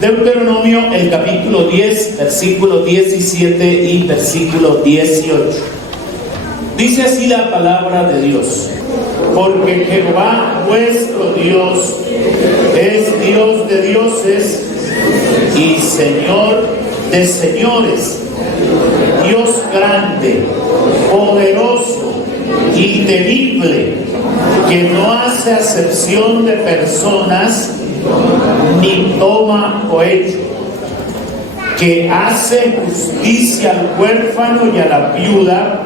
Deuteronomio, el capítulo 10, versículo 17 y versículo 18. Dice así la palabra de Dios: porque Jehová vuestro Dios es Dios de dioses y Señor de señores, Dios grande, poderoso y temible, que no hace acepción de personas ni toma cohecho, que hace justicia al huérfano y a la viuda,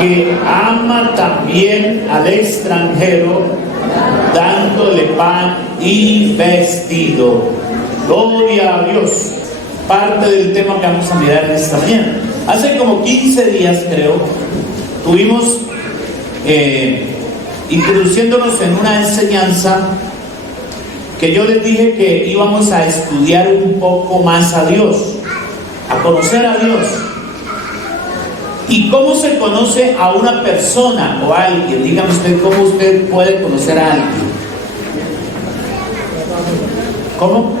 que ama también al extranjero, dándole pan y vestido. Gloria a Dios. Parte del tema que vamos a mirar en esta mañana. Hace como 15 días, creo, tuvimos introduciéndonos en una enseñanza que yo les dije que íbamos a estudiar un poco más a Dios, a conocer a Dios. ¿Y cómo se conoce a una persona o a alguien? Dígame usted, ¿cómo usted puede conocer a alguien? ¿Cómo?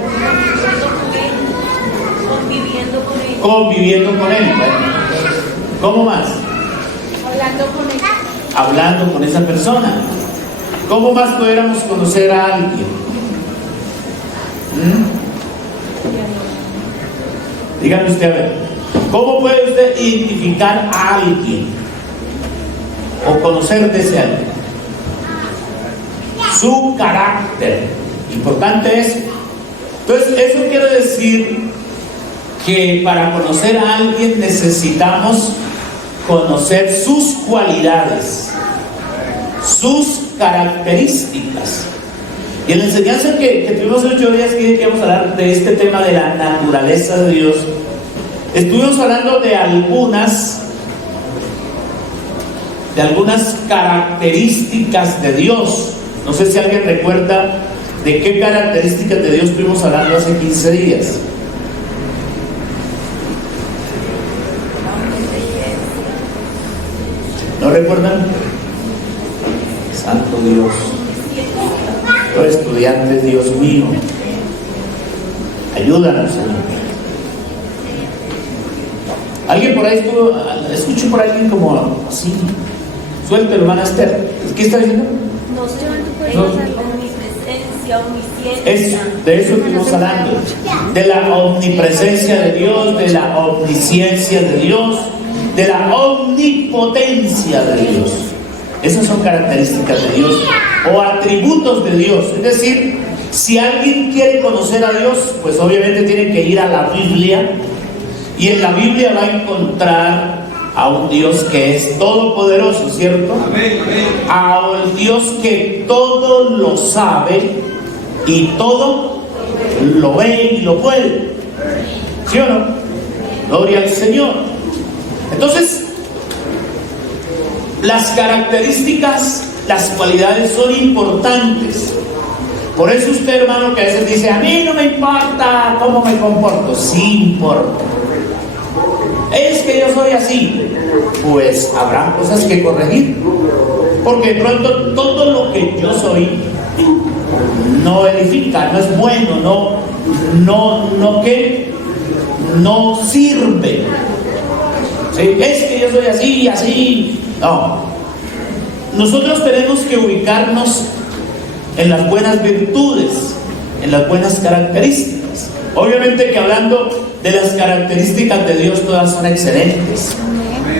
Conviviendo con él. ¿Cómo más? Hablando con esa persona. ¿Cómo más pudiéramos conocer a alguien? Dígame usted, a ver, ¿cómo puede usted identificar a alguien o conocer de ese alguien? Su carácter. Importante es. Entonces, eso quiere decir que para conocer a alguien necesitamos conocer sus cualidades, sus características. Y en la enseñanza que tuvimos 8 días que íbamos a hablar de este tema de la naturaleza de Dios, estuvimos hablando de algunas características de Dios. No sé si alguien recuerda de qué características de Dios estuvimos hablando hace 15 días. ¿No recuerdan? Santo Dios. Los estudiantes, Dios mío, ayúdanos, Señor. ¿Alguien por ahí estuvo? Escucho por alguien como así. Suelta, hermana Esther. ¿Qué está diciendo? No, omnipresencia, omnisciencia. De eso estuvimos hablando. De la omnipresencia de Dios, de la omnisciencia de Dios, de la omnipotencia de Dios. Esas son características de Dios o atributos de Dios. Es decir, si alguien quiere conocer a Dios, pues obviamente tiene que ir a la Biblia, y en la Biblia va a encontrar a un Dios que es todopoderoso, ¿cierto? A un Dios que todo lo sabe y todo lo ve y lo puede, ¿sí o no? Gloria al Señor. Entonces, las características, las cualidades son importantes. Por eso usted, hermano, que a veces dice: a mí no me importa cómo me comporto. Sí importa. Es que yo soy así. Pues habrá cosas que corregir, porque de pronto todo lo que yo soy no edifica, no es bueno, no sirve. ¿Sí? Es que yo soy así, así. No. Nosotros tenemos que ubicarnos en las buenas virtudes, en las buenas características. Obviamente que hablando de las características de Dios, todas son excelentes,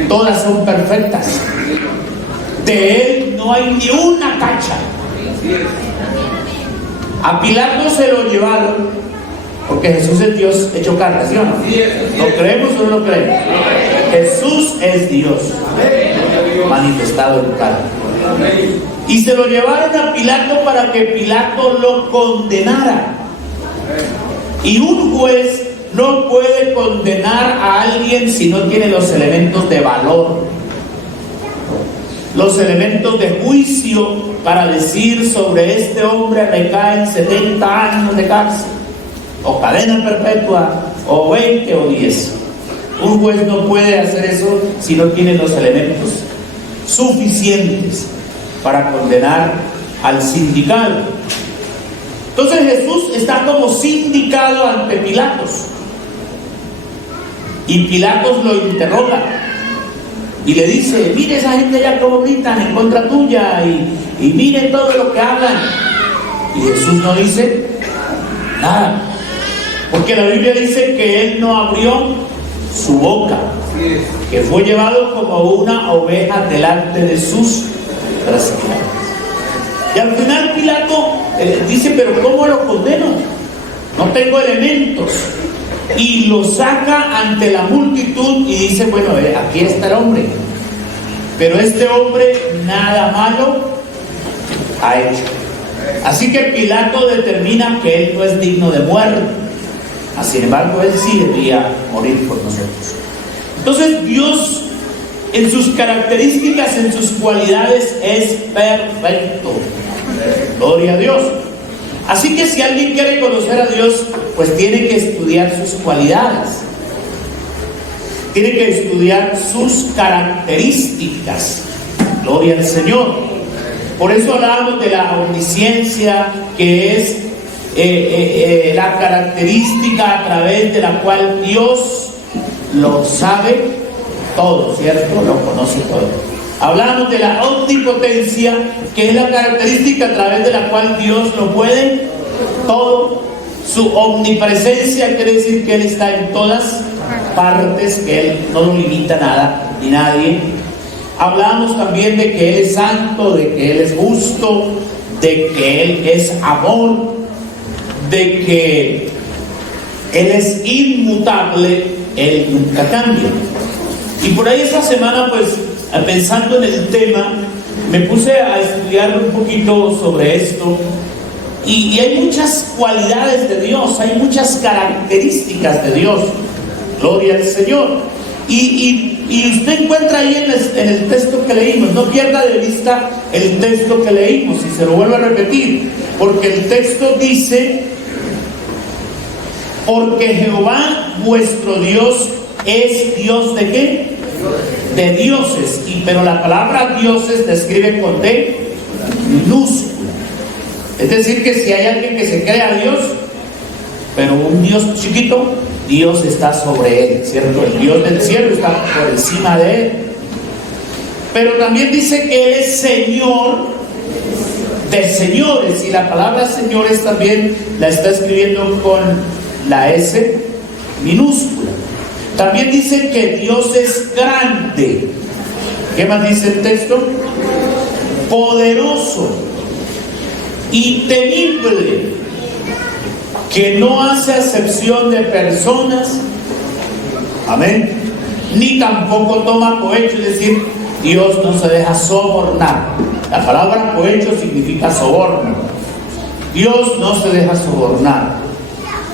todas son perfectas. De Él no hay ni una tacha. A Pilato se lo llevaron porque Jesús es Dios hecho carne, ¿sí o no? ¿Lo creemos o no lo creemos? Jesús es Dios manifestado en carne. Y se lo llevaron a Pilato para que Pilato lo condenara. Y un juez no puede condenar a alguien si no tiene los elementos de valor, los elementos de juicio para decir: sobre este hombre recaen 70 años de cárcel, o cadena perpetua, o 20 o 10. Un juez no puede hacer eso si no tiene los elementos suficientes para condenar al sindicado. Entonces Jesús está como sindicado ante Pilatos. Y Pilatos lo interroga y le dice: mire esa gente ya como gritan en contra tuya, y mire todo lo que hablan. Y Jesús no dice nada, porque la Biblia dice que Él no abrió su boca, que fue llevado como una oveja delante de sus rasquillares. Y al final Pilato dice: pero ¿cómo lo condeno? No tengo elementos. Y lo saca ante la multitud y dice: bueno, aquí está el hombre, pero este hombre nada malo ha hecho. Así que Pilato determina que él no es digno de muerte. Sin embargo, él sí debía morir por nosotros. Entonces Dios, en sus características, en sus cualidades, es perfecto. Gloria a Dios. Así que si alguien quiere conocer a Dios, pues tiene que estudiar sus cualidades, tiene que estudiar sus características. Gloria al Señor. Por eso hablábamos de la omnisciencia, que es la característica a través de la cual Dios lo sabe todo, ¿cierto? Lo conoce todo. Hablamos de la omnipotencia, que es la característica a través de la cual Dios lo puede todo. Su omnipresencia quiere decir que Él está en todas partes, que Él no lo limita nada ni nadie. Hablamos también de que Él es santo, de que Él es justo, de que Él es amor, de que Él es inmutable, Él nunca cambia. Y por ahí esta semana, pues, pensando en el tema, me puse a estudiar un poquito sobre esto, y hay muchas cualidades de Dios, hay muchas características de Dios. Gloria al Señor. Y usted encuentra ahí en el texto que leímos, no pierda de vista el texto que leímos, y se lo vuelvo a repetir, porque el texto dice: porque Jehová vuestro Dios es Dios ¿de qué? De dioses. Pero la palabra dioses se escribe con D minúscula. Es decir, que si hay alguien que se cree a Dios, pero un Dios chiquito, Dios está sobre él, ¿cierto? El Dios del cielo está por encima de él. Pero también dice que Él es Señor de señores, y la palabra señores también la está escribiendo con la S minúscula. También dice que Dios es grande. ¿Qué más dice el texto? Poderoso y temible, que no hace acepción de personas, amén, ni tampoco toma cohecho. Es decir, Dios no se deja sobornar. La palabra cohecho significa soborno. Dios no se deja sobornar.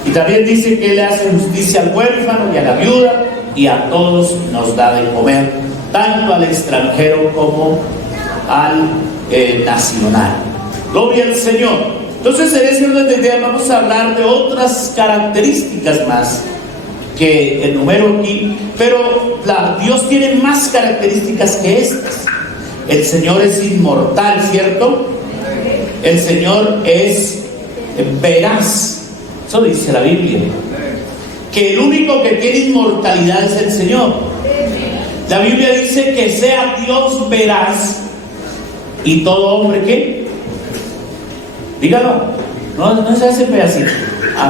Y también dice que Él hace justicia al huérfano y a la viuda, y a todos nos da de comer, tanto al extranjero como al nacional. Gloria al Señor. Entonces, en ese orden de ideas vamos a hablar de otras características más que enumero aquí, pero Dios tiene más características que estas. El Señor es inmortal, ¿cierto? El Señor es veraz. Eso dice la Biblia, que el único que tiene inmortalidad es el Señor. La Biblia dice que sea Dios veraz y todo hombre ¿qué? Dígalo, no se hace pedacito.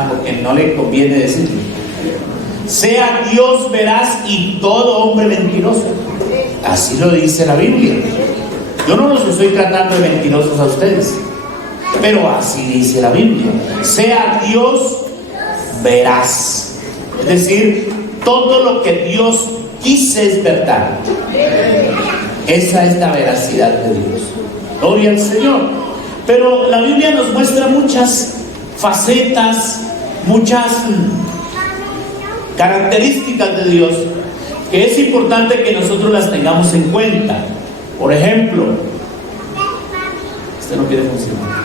Porque no le conviene decirlo. Sea Dios veraz y todo hombre mentiroso. Así lo dice la Biblia. Yo no los estoy tratando de mentirosos a ustedes, pero así dice la Biblia. Sea Dios veraz. Es decir, todo lo que Dios dice es verdad. Esa es la veracidad de Dios. Gloria al Señor. Pero la Biblia nos muestra muchas facetas, muchas características de Dios, que es importante que nosotros las tengamos en cuenta. Por ejemplo, este no quiere funcionar.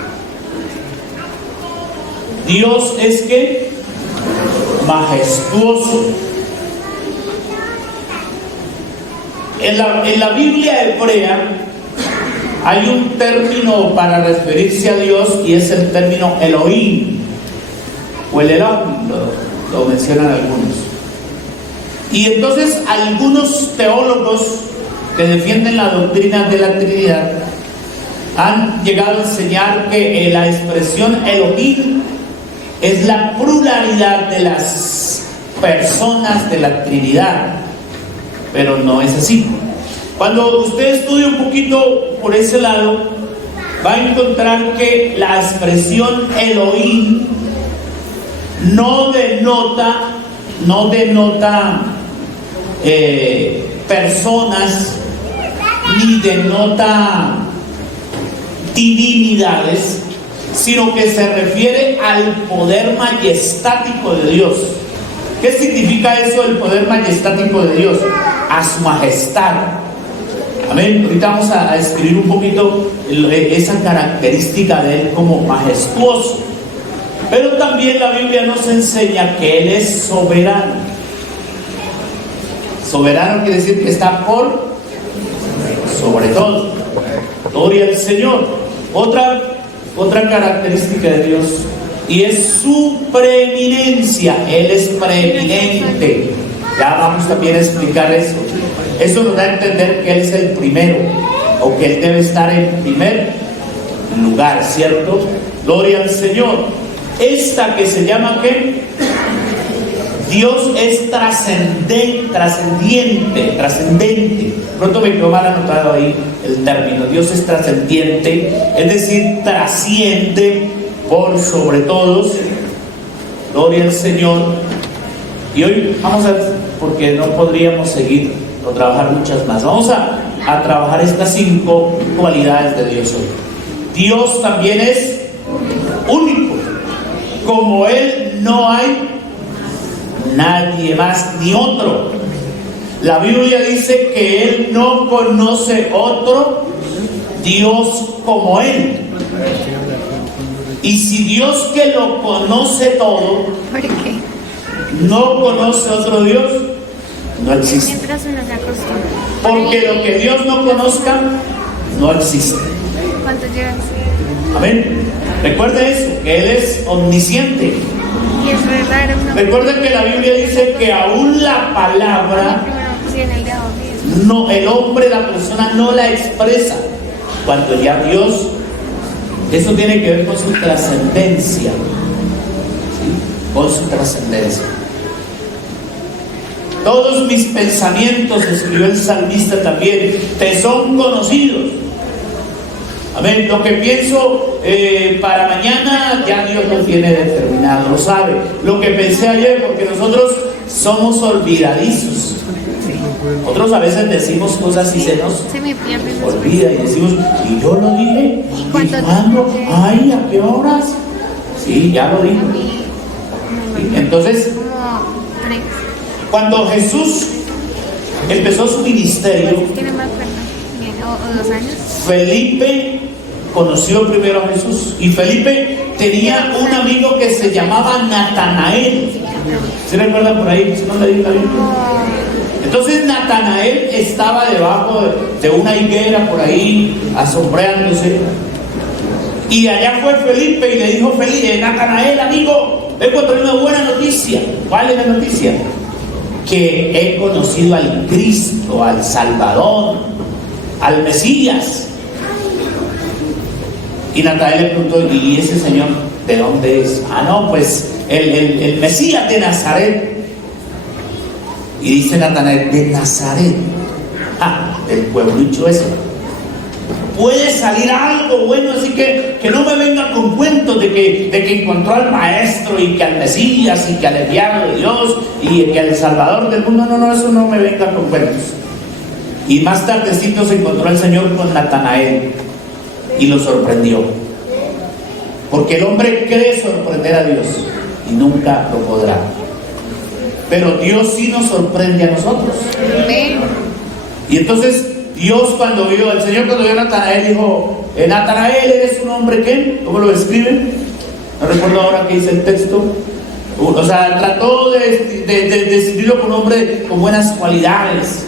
Dios es que majestuoso. En la Biblia hebrea Hay un término para referirse a Dios y es el término Elohim o el Elohim, lo mencionan algunos. Y entonces algunos teólogos que defienden la doctrina de la Trinidad han llegado a enseñar que la expresión Elohim es la pluralidad de las personas de la Trinidad, pero no es así. Cuando usted estudia un poquito por ese lado, va a encontrar que la expresión Elohim no denota personas ni denota divinidades, sino que se refiere al poder majestático de Dios. ¿Qué significa eso, el poder majestático de Dios? A su majestad. Amén. Ahorita vamos a escribir un poquito esa característica de Él como majestuoso. Pero también la Biblia nos enseña que Él es soberano. Soberano quiere decir que está por sobre todo. Gloria al Señor. Otra característica de Dios, y es su preeminencia. Él es preeminente. Ya vamos también a explicar eso. Eso nos da a entender que Él es el primero, o que Él debe estar en primer lugar, ¿cierto? Gloria al Señor. Esta que se llama ¿qué? Dios es trascendiente. Pronto me quedó mal anotado ahí el término. Dios es trascendiente, es decir, trasciende por sobre todos. Gloria al Señor. Y hoy vamos a, porque no podríamos seguir o trabajar muchas más, vamos a trabajar estas 5 cualidades de Dios hoy. Dios también es único. Como Él no hay nadie más ni otro. La Biblia dice que Él no conoce otro Dios como Él. Y si Dios, que lo conoce todo, no conoce otro Dios, no existe. Porque lo que Dios no conozca no existe. Amén. Recuerde eso, que Él es omnisciente. Recuerden que la Biblia dice que aún la palabra, no, el hombre, la persona no la expresa. Cuando ya Dios, eso tiene que ver con su trascendencia, ¿sí? Con su trascendencia. Todos mis pensamientos, escribió el salmista también, te son conocidos. Amén. Lo que pienso para mañana, ya Dios lo tiene determinado, lo sabe. Lo que pensé ayer, porque nosotros somos olvidadizos. Nosotros a veces decimos cosas y se nos olvida y decimos, ¿y yo lo dije? ¿Y cuándo? Ay, ¿a qué horas? Sí, ya lo dije. Entonces, cuando Jesús empezó su ministerio, Felipe conoció primero a Jesús, y Felipe tenía un amigo que se llamaba Natanael. ¿Se recuerdan por ahí? ¿Sí no le dije? Entonces Natanael estaba debajo de una higuera por ahí, asombrándose, y allá fue Felipe y le dijo: Natanael, amigo, vengo a traer una buena noticia. ¿Cuál es la noticia? Que he conocido al Cristo, al Salvador, al Mesías. Y Natanael le preguntó: ¿y ese señor de dónde es? Ah, no, pues el Mesías de Nazaret. Y dice Natanael: de Nazaret, del pueblucho ese, puede salir algo bueno, así que no me venga con cuentos de que encontró al Maestro, y que al Mesías, y que al enviado de Dios, y que al Salvador del mundo. No, eso no me venga con cuentos. Y más tardecito se encontró el Señor con Natanael y lo sorprendió, porque el hombre cree sorprender a Dios y nunca lo podrá, pero Dios sí nos sorprende a nosotros. Y entonces Dios, cuando vio al Señor, cuando vio a Natanael, dijo: Natanael, ¿eres un hombre qué? ¿Cómo lo describe? No recuerdo ahora qué dice el texto. O sea, trató de describirlo como un hombre con buenas cualidades,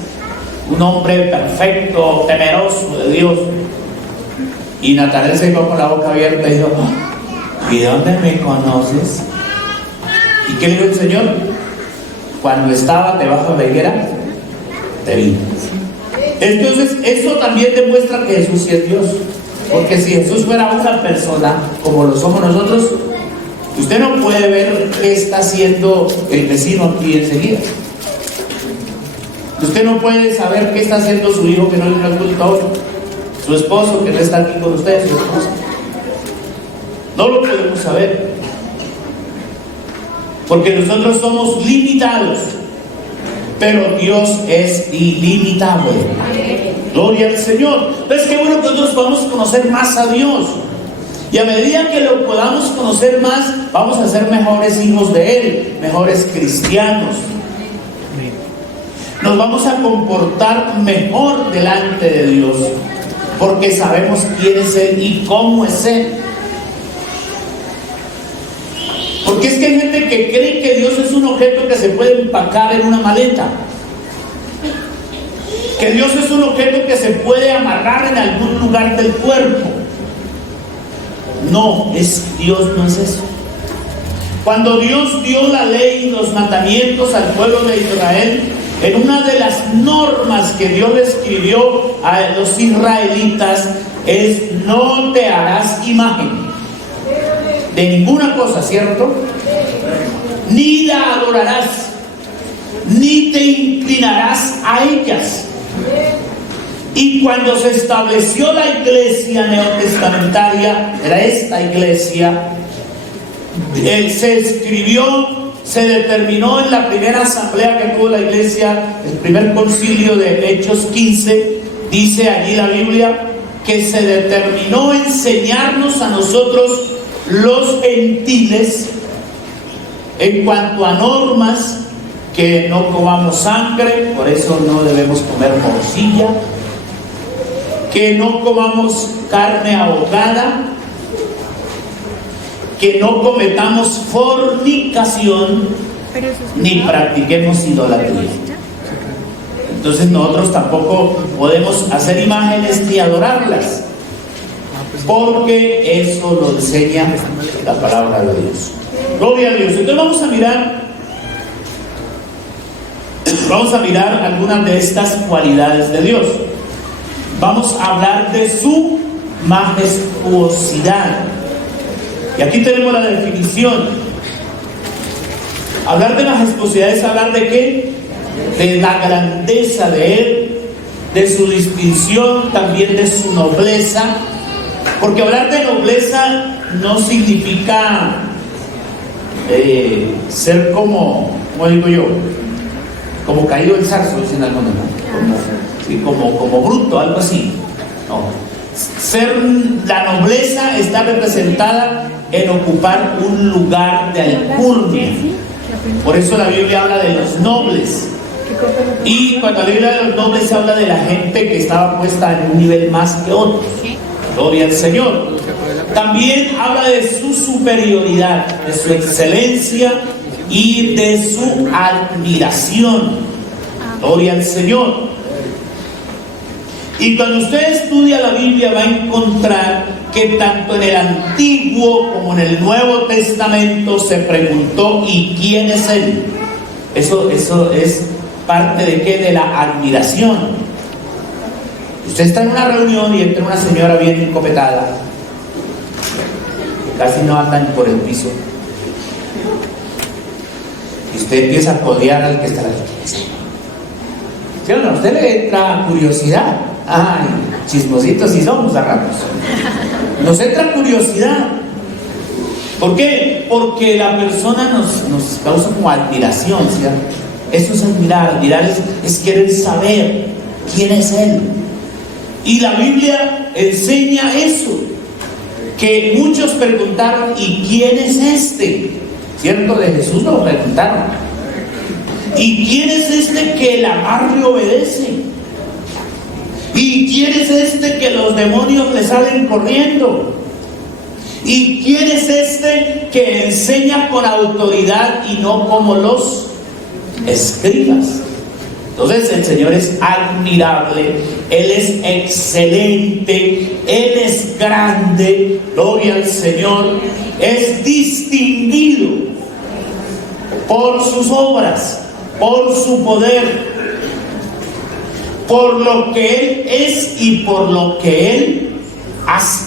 un hombre perfecto, temeroso de Dios. Y Natanael se quedó con la boca abierta y dijo: ¿y dónde me conoces? ¿Y qué le dijo el Señor? Cuando estaba debajo de la higuera, te vi. Entonces, eso también demuestra que Jesús sí es Dios. Porque si Jesús fuera una persona, como lo somos nosotros, usted no puede ver qué está haciendo el vecino aquí enseguida. Usted no puede saber qué está haciendo su hijo que no vino al culto hoy, su esposo que no está aquí con ustedes, su esposa. No lo podemos saber. Porque nosotros somos limitados, pero Dios es ilimitable. Gloria al Señor. Entonces, qué bueno que nosotros podamos conocer más a Dios. Y a medida que lo podamos conocer más, vamos a ser mejores hijos de Él, mejores cristianos. Nos vamos a comportar mejor delante de Dios, porque sabemos quién es Él y cómo es Él. Porque es que hay gente que cree que Dios es un objeto que se puede empacar en una maleta, que Dios es un objeto que se puede amarrar en algún lugar del cuerpo. No, Dios no es eso. Cuando Dios dio la ley y los mandamientos al pueblo de Israel, en una de las normas que Dios le escribió a los israelitas es: no te harás imagen de ninguna cosa, ¿cierto? Ni la adorarás, ni te inclinarás a ellas. Y cuando se estableció la iglesia neotestamentaria, era esta iglesia, se escribió, se determinó en la primera asamblea que tuvo la iglesia, el primer concilio de Hechos 15, dice allí la Biblia, que se determinó enseñarnos a nosotros los gentiles en cuanto a normas: que no comamos sangre, por eso no debemos comer morcilla, que no comamos carne ahogada, que no cometamos fornicación, ni practiquemos idolatría. Entonces nosotros tampoco podemos hacer imágenes ni adorarlas, porque eso lo enseña la palabra de Dios. Gloria a Dios. Entonces vamos a mirar algunas de estas cualidades de Dios. Vamos a hablar de su majestuosidad. Y aquí tenemos la definición. Hablar de majestuosidad es hablar de ¿qué? De la grandeza de Él, de su distinción, también de su nobleza. Porque hablar de nobleza no significa ser como digo yo, como caído el saxo, dicen algunos, ¿no? Como bruto, algo así. No. La nobleza está representada en ocupar un lugar de alcurnia. Por eso la Biblia habla de los nobles. Y cuando la Biblia de los nobles habla de la gente que estaba puesta en un nivel más que otros. Gloria al Señor. También habla de su superioridad, de su excelencia y de su admiración. Gloria al Señor. Y cuando usted estudia la Biblia va a encontrar que tanto en el Antiguo como en el Nuevo Testamento se preguntó: ¿y quién es Él? Eso es parte de ¿qué? De la admiración. Usted está en una reunión y entra una señora bien encopetada, casi no andan por el piso, y usted empieza a codear al que está aquí. ¿Sí o no? A usted le entra curiosidad. Ay, chismositos si somos a ratos. Nos entra curiosidad. ¿Por qué? Porque la persona nos causa como admiración, ¿cierto? Eso es admirar. Admirar es querer saber quién es Él. Y la Biblia enseña eso, que muchos preguntaron: ¿y quién es este? ¿Cierto? De Jesús lo preguntaron. ¿Y quién es este que el amarre obedece? ¿Y quién es este que los demonios le salen corriendo? ¿Y quién es este que enseña con autoridad y no como los escribas? Entonces el Señor es admirable, Él es excelente, Él es grande, gloria al Señor, es distinguido por sus obras, por su poder, por lo que Él es y por lo que Él hace.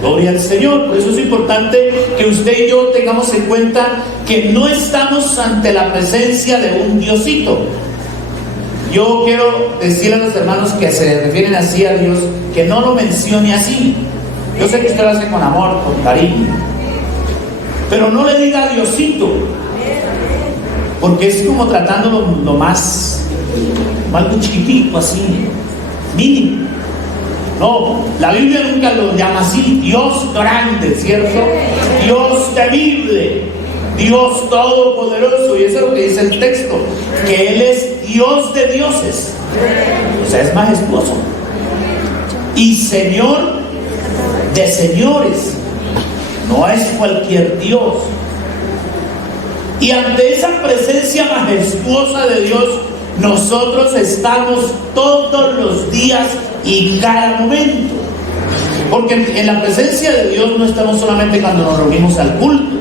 Gloria al Señor. Por eso es importante que usted y yo tengamos en cuenta que no estamos ante la presencia de un diosito. Yo quiero decirle a los hermanos que se refieren así a Dios, que no lo mencione así. Yo sé que usted lo hace con amor, con cariño, pero no le diga diosito, porque es como tratándolo lo más algo chiquitico, así, mínimo. No, la Biblia nunca lo llama así. Dios grande, ¿cierto? Dios temible, Dios todopoderoso. Y eso es lo que dice el texto, que Él es Dios de dioses, o sea, es majestuoso, y Señor de señores. No es cualquier Dios. Y ante esa presencia majestuosa de Dios, nosotros estamos todos los días y cada momento. Porque en la presencia de Dios no estamos solamente cuando nos reunimos al culto.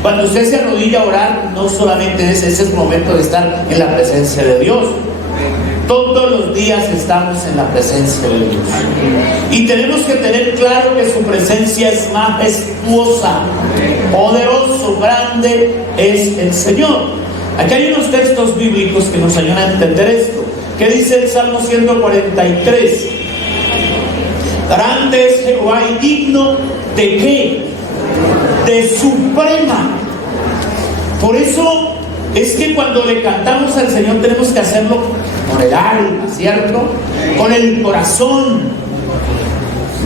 Cuando usted se arrodilla a orar, no solamente ese es el momento de estar en la presencia de Dios. Todos los días estamos en la presencia de Dios. Y tenemos que tener claro que su presencia es majestuosa, poderoso, grande es el Señor. Aquí hay unos textos bíblicos que nos ayudan a entender esto. ¿Qué dice el Salmo 143? Grande es Jehová y digno ¿de qué? De suprema. Por eso es que cuando le cantamos al Señor tenemos que hacerlo con el alma, ¿cierto? Con el corazón,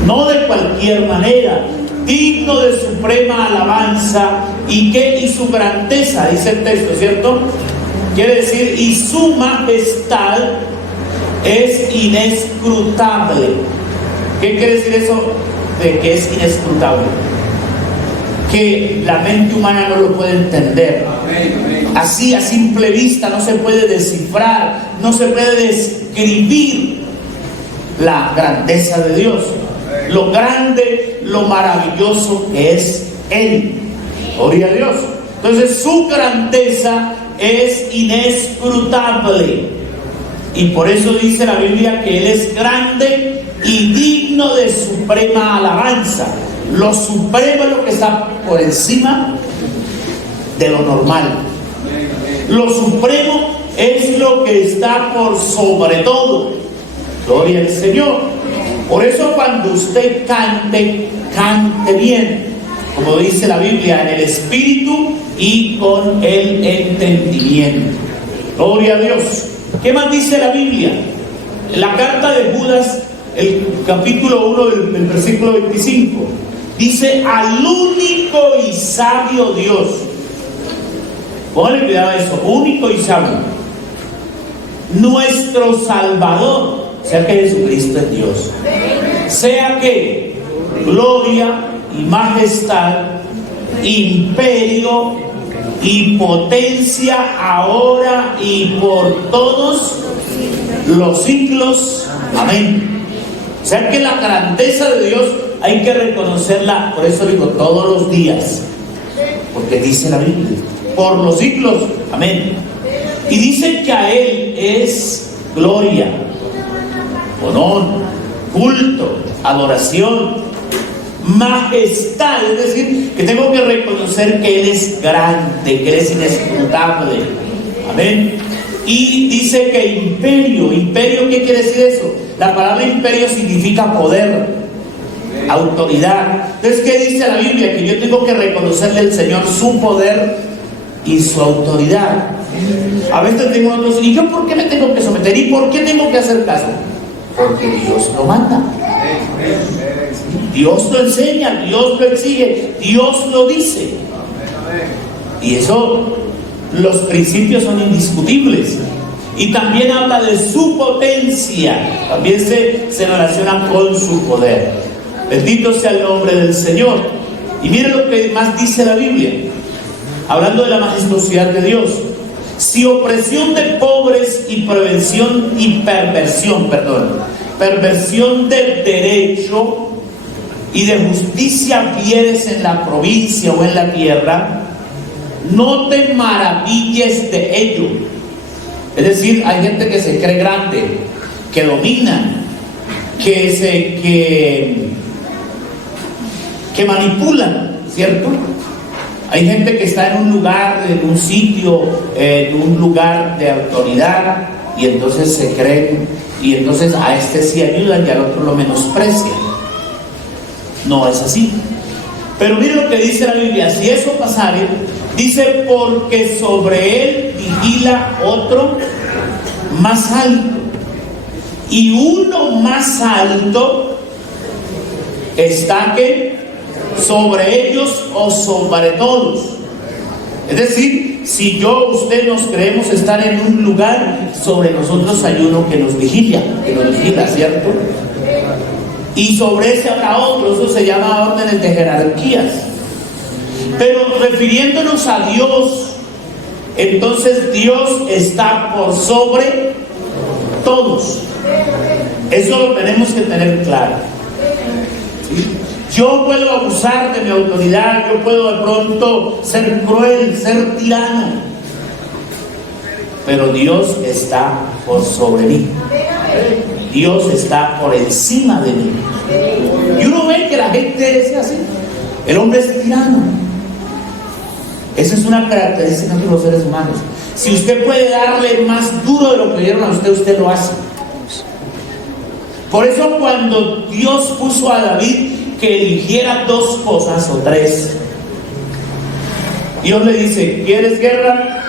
no de cualquier manera. Digno de suprema alabanza y su grandeza, dice el texto, ¿cierto? Quiere decir, y su majestad es inescrutable. ¿Qué quiere decir eso de que es inescrutable? Que la mente humana no lo puede entender. Así a simple vista no se puede descifrar, no se puede describir la grandeza de Dios, lo grande, lo maravilloso que es Él. Gloria a Dios. Entonces su grandeza es inescrutable, y por eso dice la Biblia que Él es grande y digno de suprema alabanza. Lo supremo es lo que está por encima de lo normal. Lo supremo es lo que está por sobre todo. Gloria al Señor. Por eso cuando usted cante, cante bien, como dice la Biblia, en el espíritu y con el entendimiento. Gloria a Dios. ¿Qué más dice la Biblia? La carta de Judas, el capítulo 1, el versículo 25, dice: al único y sabio Dios. Póngale cuidado a eso, único y sabio, nuestro Salvador, o sea que Jesucristo es Dios, sea que gloria y majestad, imperio y potencia ahora y por todos los siglos. Amén. O sea que la grandeza de Dios hay que reconocerla, por eso digo, todos los días, porque dice la Biblia, por los siglos. Amén. Y dice que a Él es gloria, honor, culto, adoración, majestad. Es decir, que tengo que reconocer que Él es grande, que Él es inescrutable. Amén. Y dice que imperio. ¿Imperio qué quiere decir eso? La palabra imperio significa poder, autoridad. Entonces, ¿qué dice la Biblia? Que yo tengo que reconocerle al Señor su poder y su autoridad. A veces digo nosotros, ¿y yo por qué me tengo que someter? ¿Y por qué tengo que hacer caso? Porque Dios lo manda, Dios lo enseña, Dios lo exige, Dios lo dice. Y eso, los principios son indiscutibles. Y también habla de su potencia, también se relaciona con su poder. Bendito sea el nombre del Señor. Y miren lo que más dice la Biblia, hablando de la majestuosidad de Dios. Si opresión de pobres y perversión del derecho y de justicia vieres en la provincia o en la tierra, no te maravilles de ello. Es decir, hay gente que se cree grande, que domina, que manipula, ¿cierto? Hay gente que está en un lugar, en un sitio, en un lugar de autoridad, y entonces se creen, y entonces a este sí ayudan y al otro lo menosprecian. No es así. Pero mire lo que dice la Biblia: si eso pasare, dice, porque sobre él vigila otro más alto, y uno más alto está que sobre ellos o sobre todos. Es decir, si usted nos creemos estar en un lugar, sobre nosotros hay uno que nos vigila, ¿cierto? Y sobre ese habrá otro. Eso se llama órdenes de jerarquías. Pero refiriéndonos a Dios, entonces Dios está por sobre todos. Eso lo tenemos que tener claro. ¿Sí? Yo puedo abusar de mi autoridad, yo puedo de pronto ser cruel, ser tirano, pero Dios está por sobre mí. Dios está por encima de mí. Y uno ve que la gente es así. El hombre es tirano. Esa es una característica de los seres humanos. Si usted puede darle más duro de lo que dieron a usted, usted lo hace. Por eso cuando Dios puso a David que eligiera 2 cosas o 3, Dios le dice: ¿quieres guerra?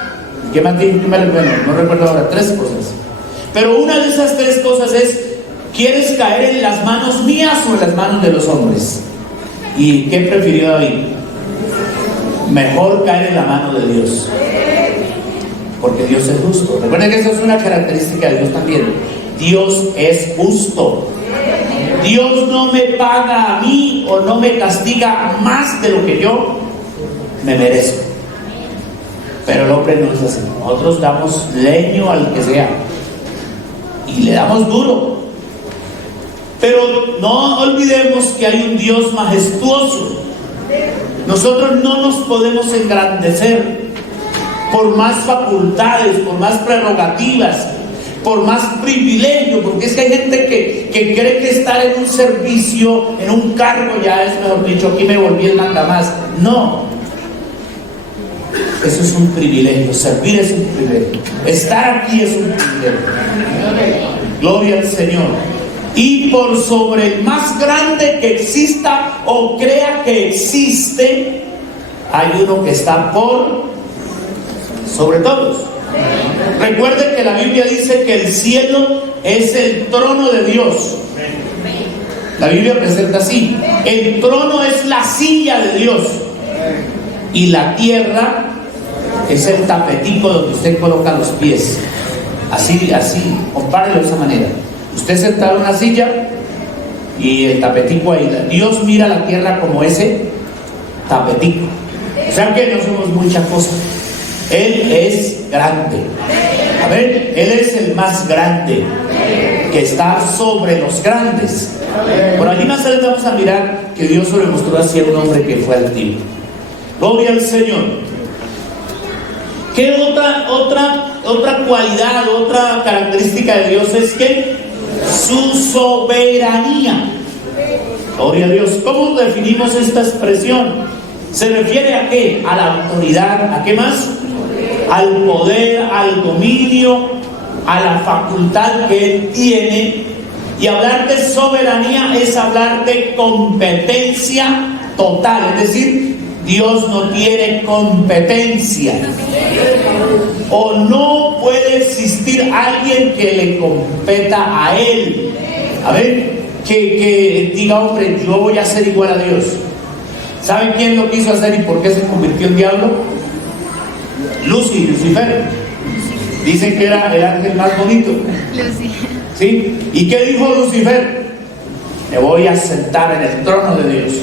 ¿Qué más tiene? Bueno, no recuerdo ahora, 3 cosas. Pero una de esas 3 cosas es: ¿quieres caer en las manos mías o en las manos de los hombres? ¿Y qué prefirió David? Mejor caer en la mano de Dios, porque Dios es justo. Recuerden que esa es una característica de Dios también. Dios es justo. Dios no me paga a mí o no me castiga más de lo que yo me merezco. Pero el hombre no es así. Nosotros damos leño al que sea y le damos duro. Pero no olvidemos que hay un Dios majestuoso. Nosotros no nos podemos engrandecer por más facultades, por más prerrogativas, por más privilegio, porque es que hay gente que cree que estar en un servicio, en un cargo, ya es, mejor dicho, aquí me volví el mandamás. No, eso es un privilegio. Servir es un privilegio, estar aquí es un privilegio. Gloria al Señor. Y por sobre el más grande que exista o crea que existe, hay uno que está por sobre todos. Recuerde que la Biblia dice que el cielo es el trono de Dios. La Biblia presenta así: el trono es la silla de Dios y la tierra es el tapetico donde usted coloca los pies. Así, compárelo de esa manera. Usted sentado en una silla y el tapetico ahí. Dios mira la tierra como ese tapetico. O sea que no somos muchas cosas. Él es grande. A ver, Él es el más grande, que está sobre los grandes. Por allí más adelante vamos a mirar que Dios se le mostró así a un hombre que fue altivo. Gloria al Señor. ¿Qué otra cualidad, otra característica de Dios es que su soberanía? Gloria a Dios. ¿Cómo definimos esta expresión? ¿Se refiere a qué? A la autoridad. ¿A qué más? Al poder, al dominio, a la facultad que Él tiene. Y hablar de soberanía es hablar de competencia total. Es decir, Dios no tiene competencia, o no puede existir alguien que le competa a Él. A ver, que diga: hombre, yo voy a ser igual a Dios. ¿Saben quién lo quiso hacer y por qué se convirtió en diablo? Lucifer. Dicen que era el ángel más bonito. ¿Sí? ¿Y qué dijo Lucifer? Me voy a sentar en el trono de Dios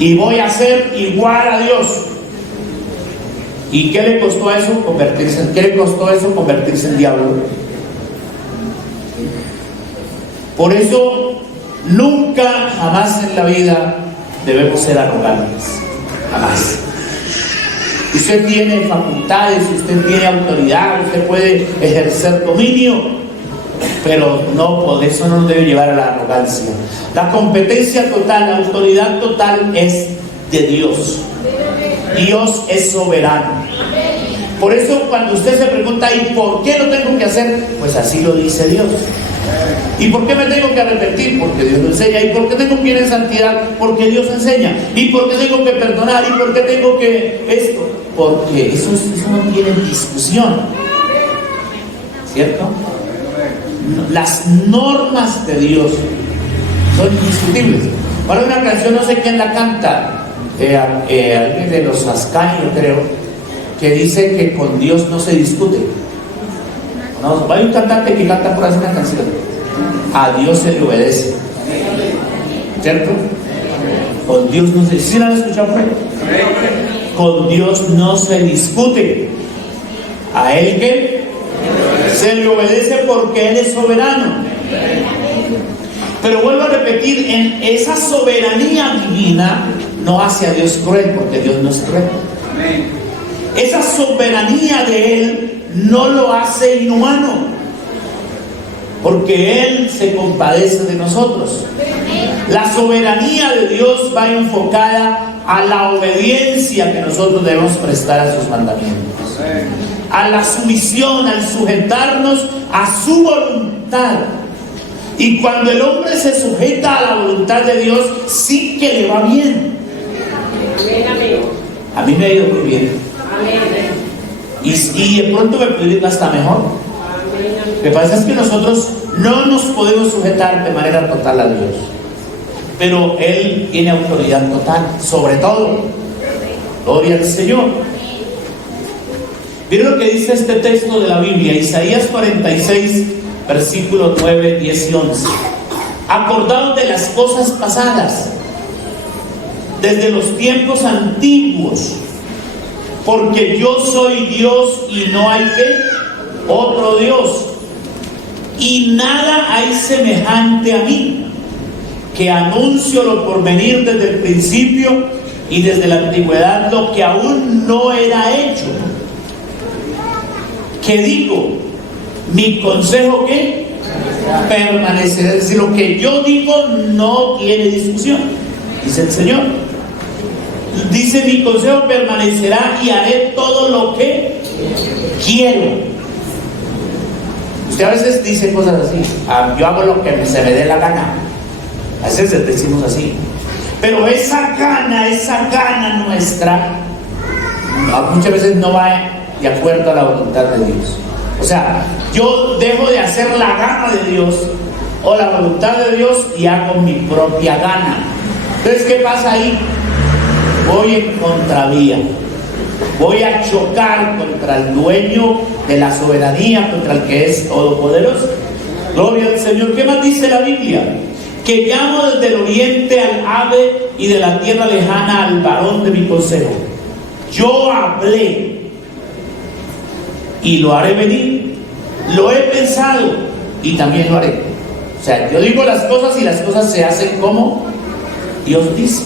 y voy a ser igual a Dios. ¿Y qué le costó a eso? Convertirse en diablo. Por eso, nunca, jamás en la vida debemos ser arrogantes. Jamás. Usted tiene facultades, usted tiene autoridad, usted puede ejercer dominio, pero no, por eso no nos debe llevar a la arrogancia. La competencia total, la autoridad total es de Dios. Dios es soberano. Por eso cuando usted se pregunta, ¿y por qué lo tengo que hacer? Pues así lo dice Dios. ¿Y por qué me tengo que arrepentir? Porque Dios lo enseña. ¿Y por qué tengo que ir en santidad? Porque Dios enseña. ¿Y por qué tengo que perdonar? ¿Y por qué tengo que esto? Porque eso no tiene discusión, ¿cierto? Las normas de Dios son indiscutibles. Ahora una canción, no sé quién la canta, alguien de los Ascani, yo creo, que dice que con Dios no se discute. No, hay un cantante que canta por así una canción. A Dios se le obedece, ¿cierto? Con Dios no se... ¿Sí la han escuchado? Con Dios no se discute. A Él que se le obedece porque Él es soberano. Pero vuelvo a repetir, en esa soberanía divina no hace a Dios cruel, porque Dios no es cruel. Esa soberanía de Él no lo hace inhumano, porque Él se compadece de nosotros. La soberanía de Dios va enfocada a la obediencia que nosotros debemos prestar a sus mandamientos, a la sumisión, al sujetarnos a su voluntad. Y cuando el hombre se sujeta a la voluntad de Dios, sí que le va bien. A mí me ha ido muy bien. Y de pronto me puede ir hasta mejor. Lo que pasa es que nosotros no nos podemos sujetar de manera total a Dios, pero Él tiene autoridad total sobre todo. Gloria al Señor. Miren lo que dice este texto de la Biblia, Isaías 46, versículos 9, 10 y 11. Acordaos de las cosas pasadas, desde los tiempos antiguos, porque yo soy Dios y no hay otro Dios, y nada hay semejante a mí, que anuncio lo por venir desde el principio y desde la antigüedad lo que aún no era hecho. Que digo, mi consejo que permanecerá, es decir, lo que yo digo no tiene discusión, dice el Señor. Dice, mi consejo permanecerá y haré todo lo que quiero. Usted a veces dice cosas así, yo hago lo que se me dé la gana. A veces decimos así, pero esa gana nuestra muchas veces no va de acuerdo a la voluntad de Dios. O sea, yo dejo de hacer la gana de Dios o la voluntad de Dios y hago mi propia gana. Entonces, ¿qué pasa ahí? Voy en contravía, voy a chocar contra el dueño de la soberanía, contra el que es todopoderoso. Gloria al Señor. ¿Qué más dice la Biblia? Que llamo desde el oriente al ave y de la tierra lejana al varón de mi consejo. Yo hablé y lo haré venir, lo he pensado y también lo haré. O sea, yo digo las cosas y las cosas se hacen como Dios dice.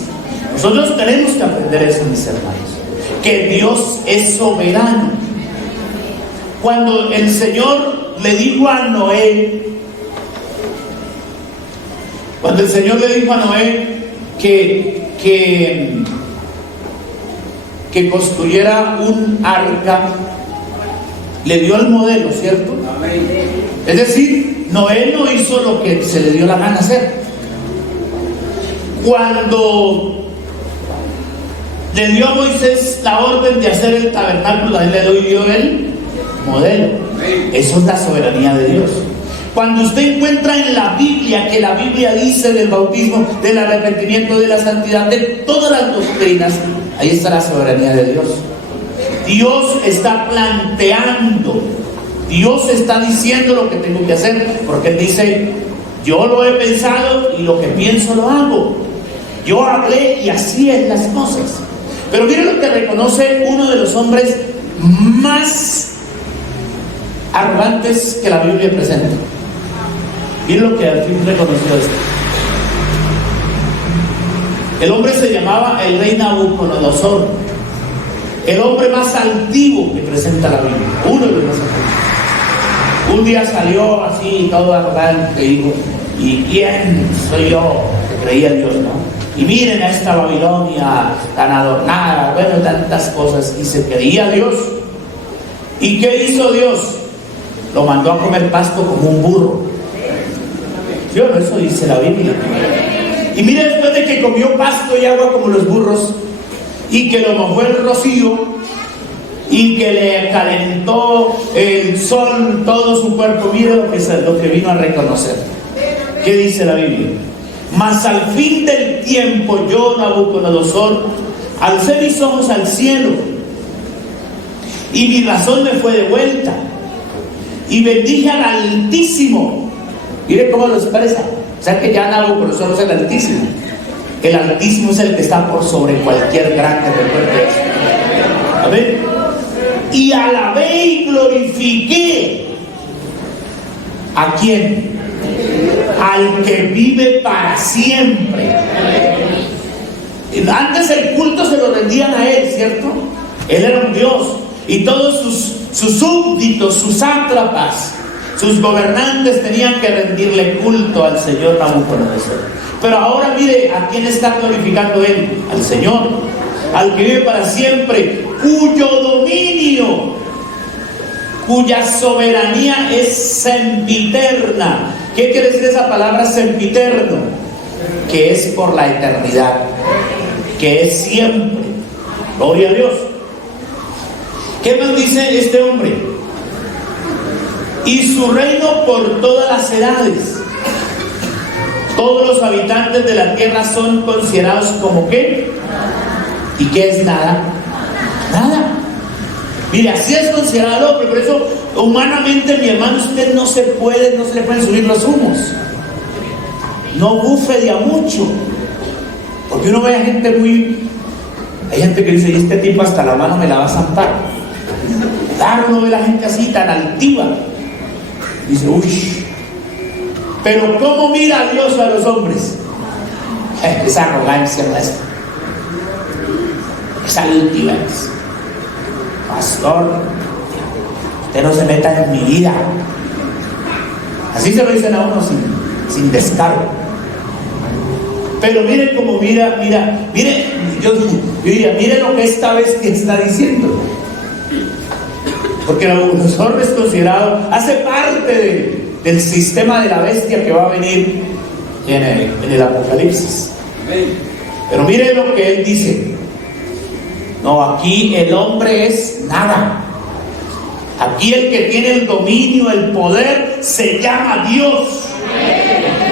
Nosotros tenemos que aprender eso, mis hermanos, que Dios es soberano. Cuando el Señor le dijo a Noé, que construyera un arca, le dio el modelo, ¿cierto? Es decir, Noé no hizo lo que se le dio la gana hacer. Cuando le dio a Moisés la orden de hacer el tabernáculo, a él le dio el modelo. Eso es la soberanía de Dios. Cuando usted encuentra en la Biblia que la Biblia dice del bautismo, del arrepentimiento, de la santidad, de todas las doctrinas, ahí está la soberanía de Dios. Dios está planteando, Dios está diciendo lo que tengo que hacer, porque Él dice, yo lo he pensado y lo que pienso lo hago. Yo hablé y así es las cosas. Pero miren lo que reconoce uno de los hombres más arrogantes que la Biblia presenta. Miren lo que al fin reconoció esto. El hombre se llamaba el rey Nabucodonosor, el hombre más altivo que presenta la Biblia, uno de los más altivos. Un día salió así, todo arrogante, y dijo: ¿y quién soy yo? Que creía en Dios, ¿no? Y miren a esta Babilonia tan adornada, bueno, tantas cosas, y se creía Dios. ¿Y qué hizo Dios? Lo mandó a comer pasto como un burro. ¿Sí o no? Eso dice la Biblia. Y mire, después de que comió pasto y agua como los burros, y que lo mojó el rocío, y que le calentó el sol todo su cuerpo, mire lo que vino a reconocer. ¿Qué dice la Biblia? Mas al fin del tiempo yo, Nabucodonosor, alcé mis ojos al cielo, y mi razón me fue de vuelta, y bendije al Altísimo. Mire cómo lo expresa. O sea que ya Nabucodonosor no es el Altísimo. El Altísimo es el que está por sobre cualquier grande, recuerde eso. Amén. Y alabé y glorifiqué. ¿A quién? Al que vive para siempre. Antes el culto se lo rendían a él, ¿cierto? Él era un Dios. Y todos sus súbditos, sus sátrapas, sus gobernantes tenían que rendirle culto al Señor Nabucodonosor. Pero ahora mire a quién está glorificando él: al Señor, al que vive para siempre, cuyo dominio, cuya soberanía es sempiterna. ¿Qué quiere decir esa palabra sempiterno? Que es por la eternidad, que es siempre. Gloria a Dios. ¿Qué nos dice este hombre? Y su reino por todas las edades. Todos los habitantes de la tierra son considerados como ¿qué? ¿Y qué es nada? Nada. Mire, así es considerado el hombre. Por eso, humanamente, mi hermano, usted no se le pueden subir los humos. No bufe de a mucho. Porque uno ve a gente hay gente que dice: y este tipo hasta la mano me la va a zampar. Claro, uno ve a la gente así, tan altiva. Dice: uy. Pero ¿cómo mira a Dios a los hombres? Esa arrogancia nuestra, esa altivez. Pastor, usted no se meta en mi vida. Así se lo dicen a uno sin descargo. Pero miren cómo mire, yo diría, mire lo que esta bestia está diciendo. Porque Nabucodonosor es considerado, hace parte del sistema de la bestia que va a venir en el Apocalipsis. Pero mire lo que él dice: no, aquí el hombre es nada. Aquí el que tiene el dominio, el poder, se llama Dios.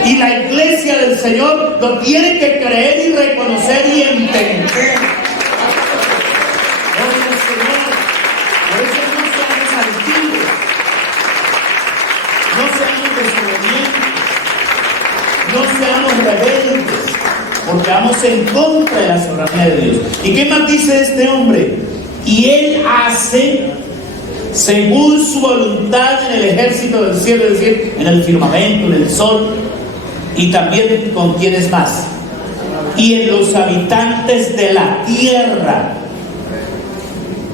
Y la iglesia del Señor lo tiene que creer y reconocer y entender. Por eso no seamos altivos, no seamos desobedientes, no seamos rebeldes, porque vamos en contra de la soberanía de Dios. ¿Y qué más dice este hombre? Y él hace según su voluntad en el ejército del cielo, es decir, en el firmamento, en el sol, y también con quienes más, y en los habitantes de la tierra.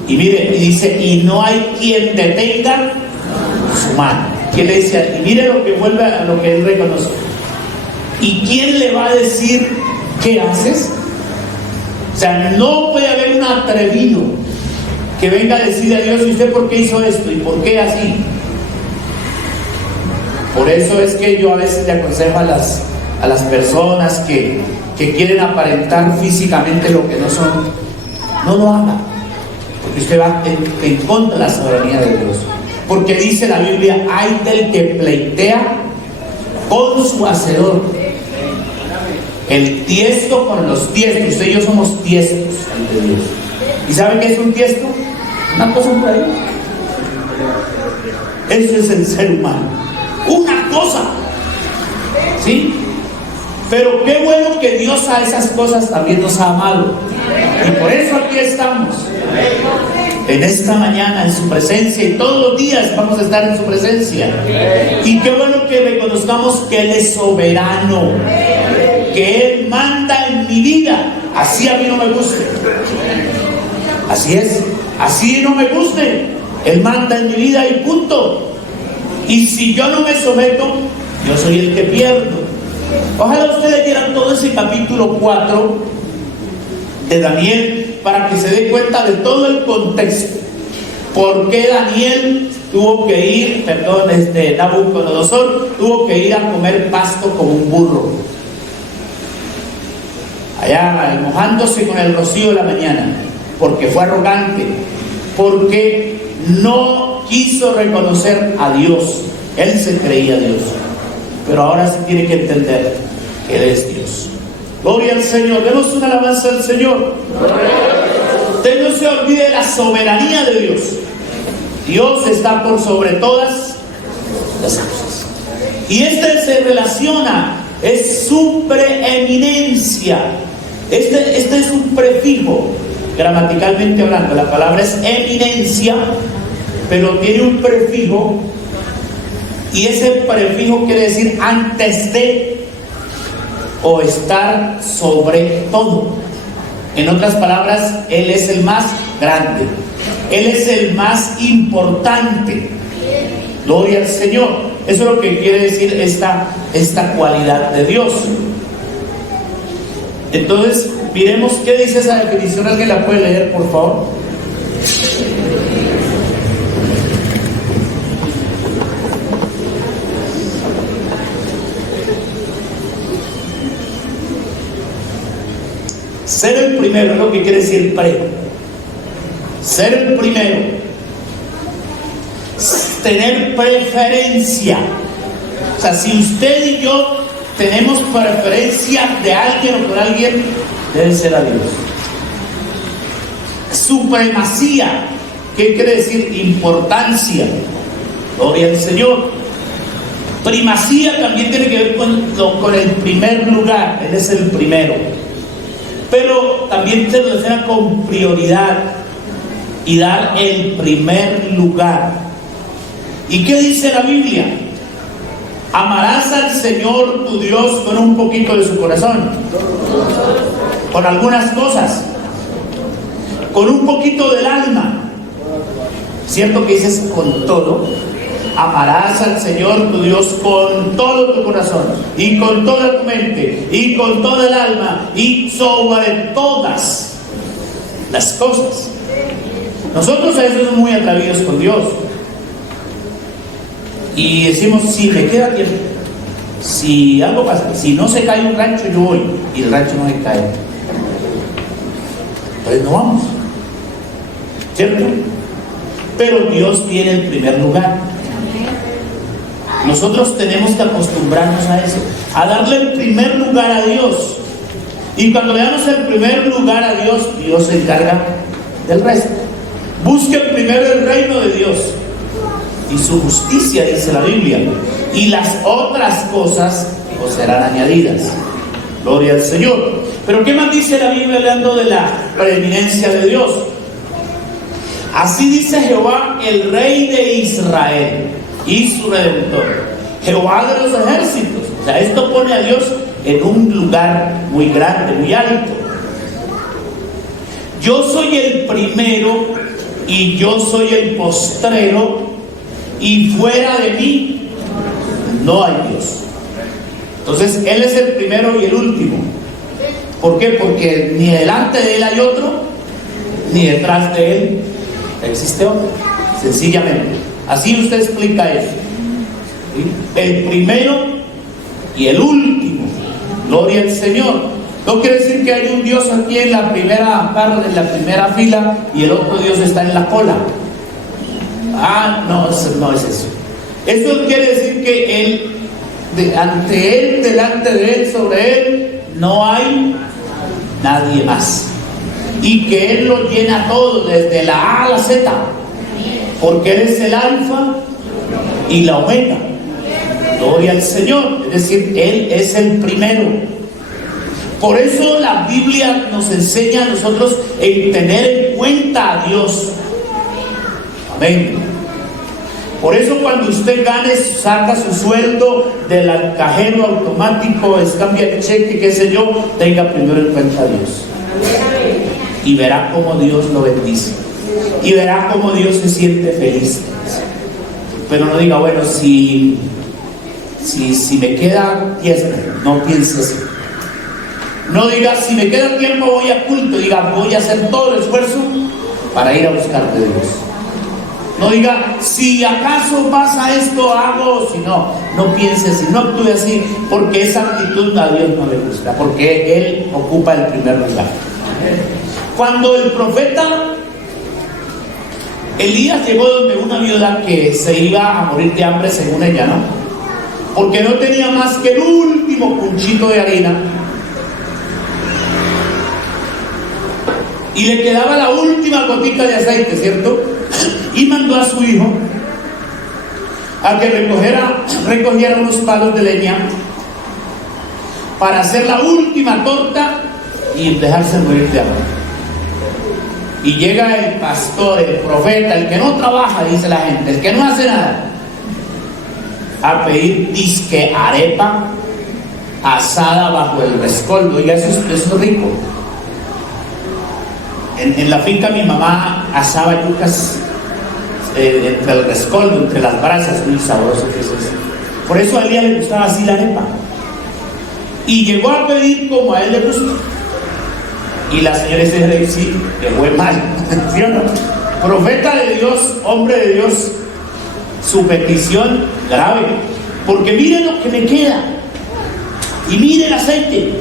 Y mire, y dice: y no hay quien detenga su mano. ¿Quién le dice? Y mire lo que vuelve a lo que él reconoce. ¿Y quién le va a decir qué haces? O sea, no puede haber un atrevido que venga a decirle a Dios: ¿y usted por qué hizo esto? ¿Y por qué así? Por eso es que yo a veces le aconsejo a las personas que quieren aparentar físicamente lo que no son: no lo haga, porque usted va en contra de la soberanía de Dios. Porque dice la Biblia: hay del que pleitea con su hacedor. El tiesto con los tiestos. Usted y yo somos tiestos ante Dios. ¿Y sabe qué es un tiesto? Una cosa por ahí. Eso es el ser humano. Una cosa. ¿Sí? Pero qué bueno que Dios a esas cosas también nos ha amado. Y por eso aquí estamos. en esta mañana en su presencia, y todos los días vamos a estar en su presencia. Y qué bueno que reconozcamos que Él es soberano, que Él manda en mi vida, así a mí no me guste. Así es, así no me guste, Él manda en mi vida y punto. Y si yo no me someto, yo soy el que pierdo. Ojalá ustedes leyeran todo ese capítulo 4 de Daniel para que se dé cuenta de todo el contexto. ¿Por qué Daniel tuvo que ir, Nabucodonosor tuvo que ir a comer pasto como un burro? Allá mojándose con el rocío de la mañana, porque fue arrogante, porque no quiso reconocer a Dios. Él se creía Dios, pero ahora sí tiene que entender que Él es Dios. Gloria al Señor, demos una alabanza al Señor. Usted no se olvide la soberanía de Dios. Dios está por sobre todas las cosas. Y se relaciona, es su preeminencia. Este es un prefijo, gramaticalmente hablando. La palabra es eminencia, pero tiene un prefijo. Y ese prefijo quiere decir antes de, o estar sobre todo. En otras palabras, Él es el más grande, Él es el más importante. Gloria al Señor. Eso es lo que quiere decir esta cualidad de Dios. Entonces, miremos qué dice esa definición. ¿Alguien la puede leer, por favor? Ser el primero es lo que quiere decir ser el primero, tener preferencia. O sea, si usted y yo tenemos preferencia de alguien o por alguien, debe ser a Dios. Supremacía, ¿qué quiere decir? Importancia. Gloria al Señor. Primacía también tiene que ver con el primer lugar. Él es el primero. Pero también se relaciona con prioridad y dar el primer lugar. ¿Y qué dice la Biblia? Amarás al Señor tu Dios con un poquito de su corazón, con algunas cosas, con un poquito del alma. ¿Cierto que dices con todo? Amarás al Señor tu Dios con todo tu corazón y con toda tu mente y con toda el alma y sobre todas las cosas. Nosotros a veces somos muy atrevidos con Dios y decimos, si me queda tiempo, si algo pasa, si no se cae un rancho, yo voy, y el rancho no se cae, pues no vamos, ¿cierto? Pero Dios tiene el primer lugar. Nosotros tenemos que acostumbrarnos a eso, a darle el primer lugar a Dios. Y cuando le damos el primer lugar a Dios, Dios se encarga del resto. Busque primero el reino de Dios y su justicia, dice la Biblia, y las otras cosas os serán añadidas. Gloria al Señor. Pero ¿qué más dice la Biblia hablando de la preeminencia de Dios? Así dice Jehová, el Rey de Israel y su Redentor, Jehová de los ejércitos. O sea, esto pone a Dios en un lugar muy grande, muy alto. Yo soy el primero y yo soy el postrero, y fuera de mí no hay Dios. Entonces Él es el primero y el último. ¿Por qué? Porque ni delante de Él hay otro, ni detrás de Él existe otro. Sencillamente, así usted explica eso. ¿Sí? El primero y el último. Gloria al Señor. No quiere decir que hay un Dios aquí en la primera fila y el otro Dios está en la cola. No es eso. Eso quiere decir que Él, ante Él, delante de Él, sobre Él, no hay nadie más. Y que Él lo llena todo, desde la A a la Z. Porque Él es el alfa y la omega. Gloria al Señor. Es decir, Él es el primero. Por eso la Biblia nos enseña a nosotros en tener en cuenta a Dios Amén. Por eso cuando usted gane, saca su sueldo del cajero automático, cambia el cheque, qué sé yo, tenga primero en cuenta a Dios. Y verá cómo Dios lo bendice. Y verá cómo Dios se siente feliz. Pero no diga, bueno, si me queda tiempo, no piense así. No diga, si me queda tiempo voy a culto, diga, voy a hacer todo el esfuerzo para ir a buscar de Dios. No diga, si acaso pasa esto, hago, si no, no piense así, no actúe así, porque esa actitud a Dios no le gusta, porque Él ocupa el primer lugar. Cuando el profeta Elías llegó donde una viuda que se iba a morir de hambre, según ella, ¿no? Porque no tenía más que el último punchito de harina y le quedaba la última gotica de aceite, ¿cierto? Y mandó a su hijo a que recogiera unos palos de leña para hacer la última torta y dejarse morir de hambre. Y llega el pastor, el profeta, el que no trabaja, dice la gente, el que no hace nada, a pedir disque arepa asada bajo el rescoldo. Y eso es rico. En la finca mi mamá asaba yucas entre el rescoldo, entre las brasas, muy sabroso que es eso. Por eso a Elías le gustaba así la arepa. Y llegó a pedir como a él le gustó. Y la señora dice, sí, que fue mal, ¿sí o no? Profeta de Dios, hombre de Dios, su petición grave. Porque miren lo que me queda. Y miren el aceite.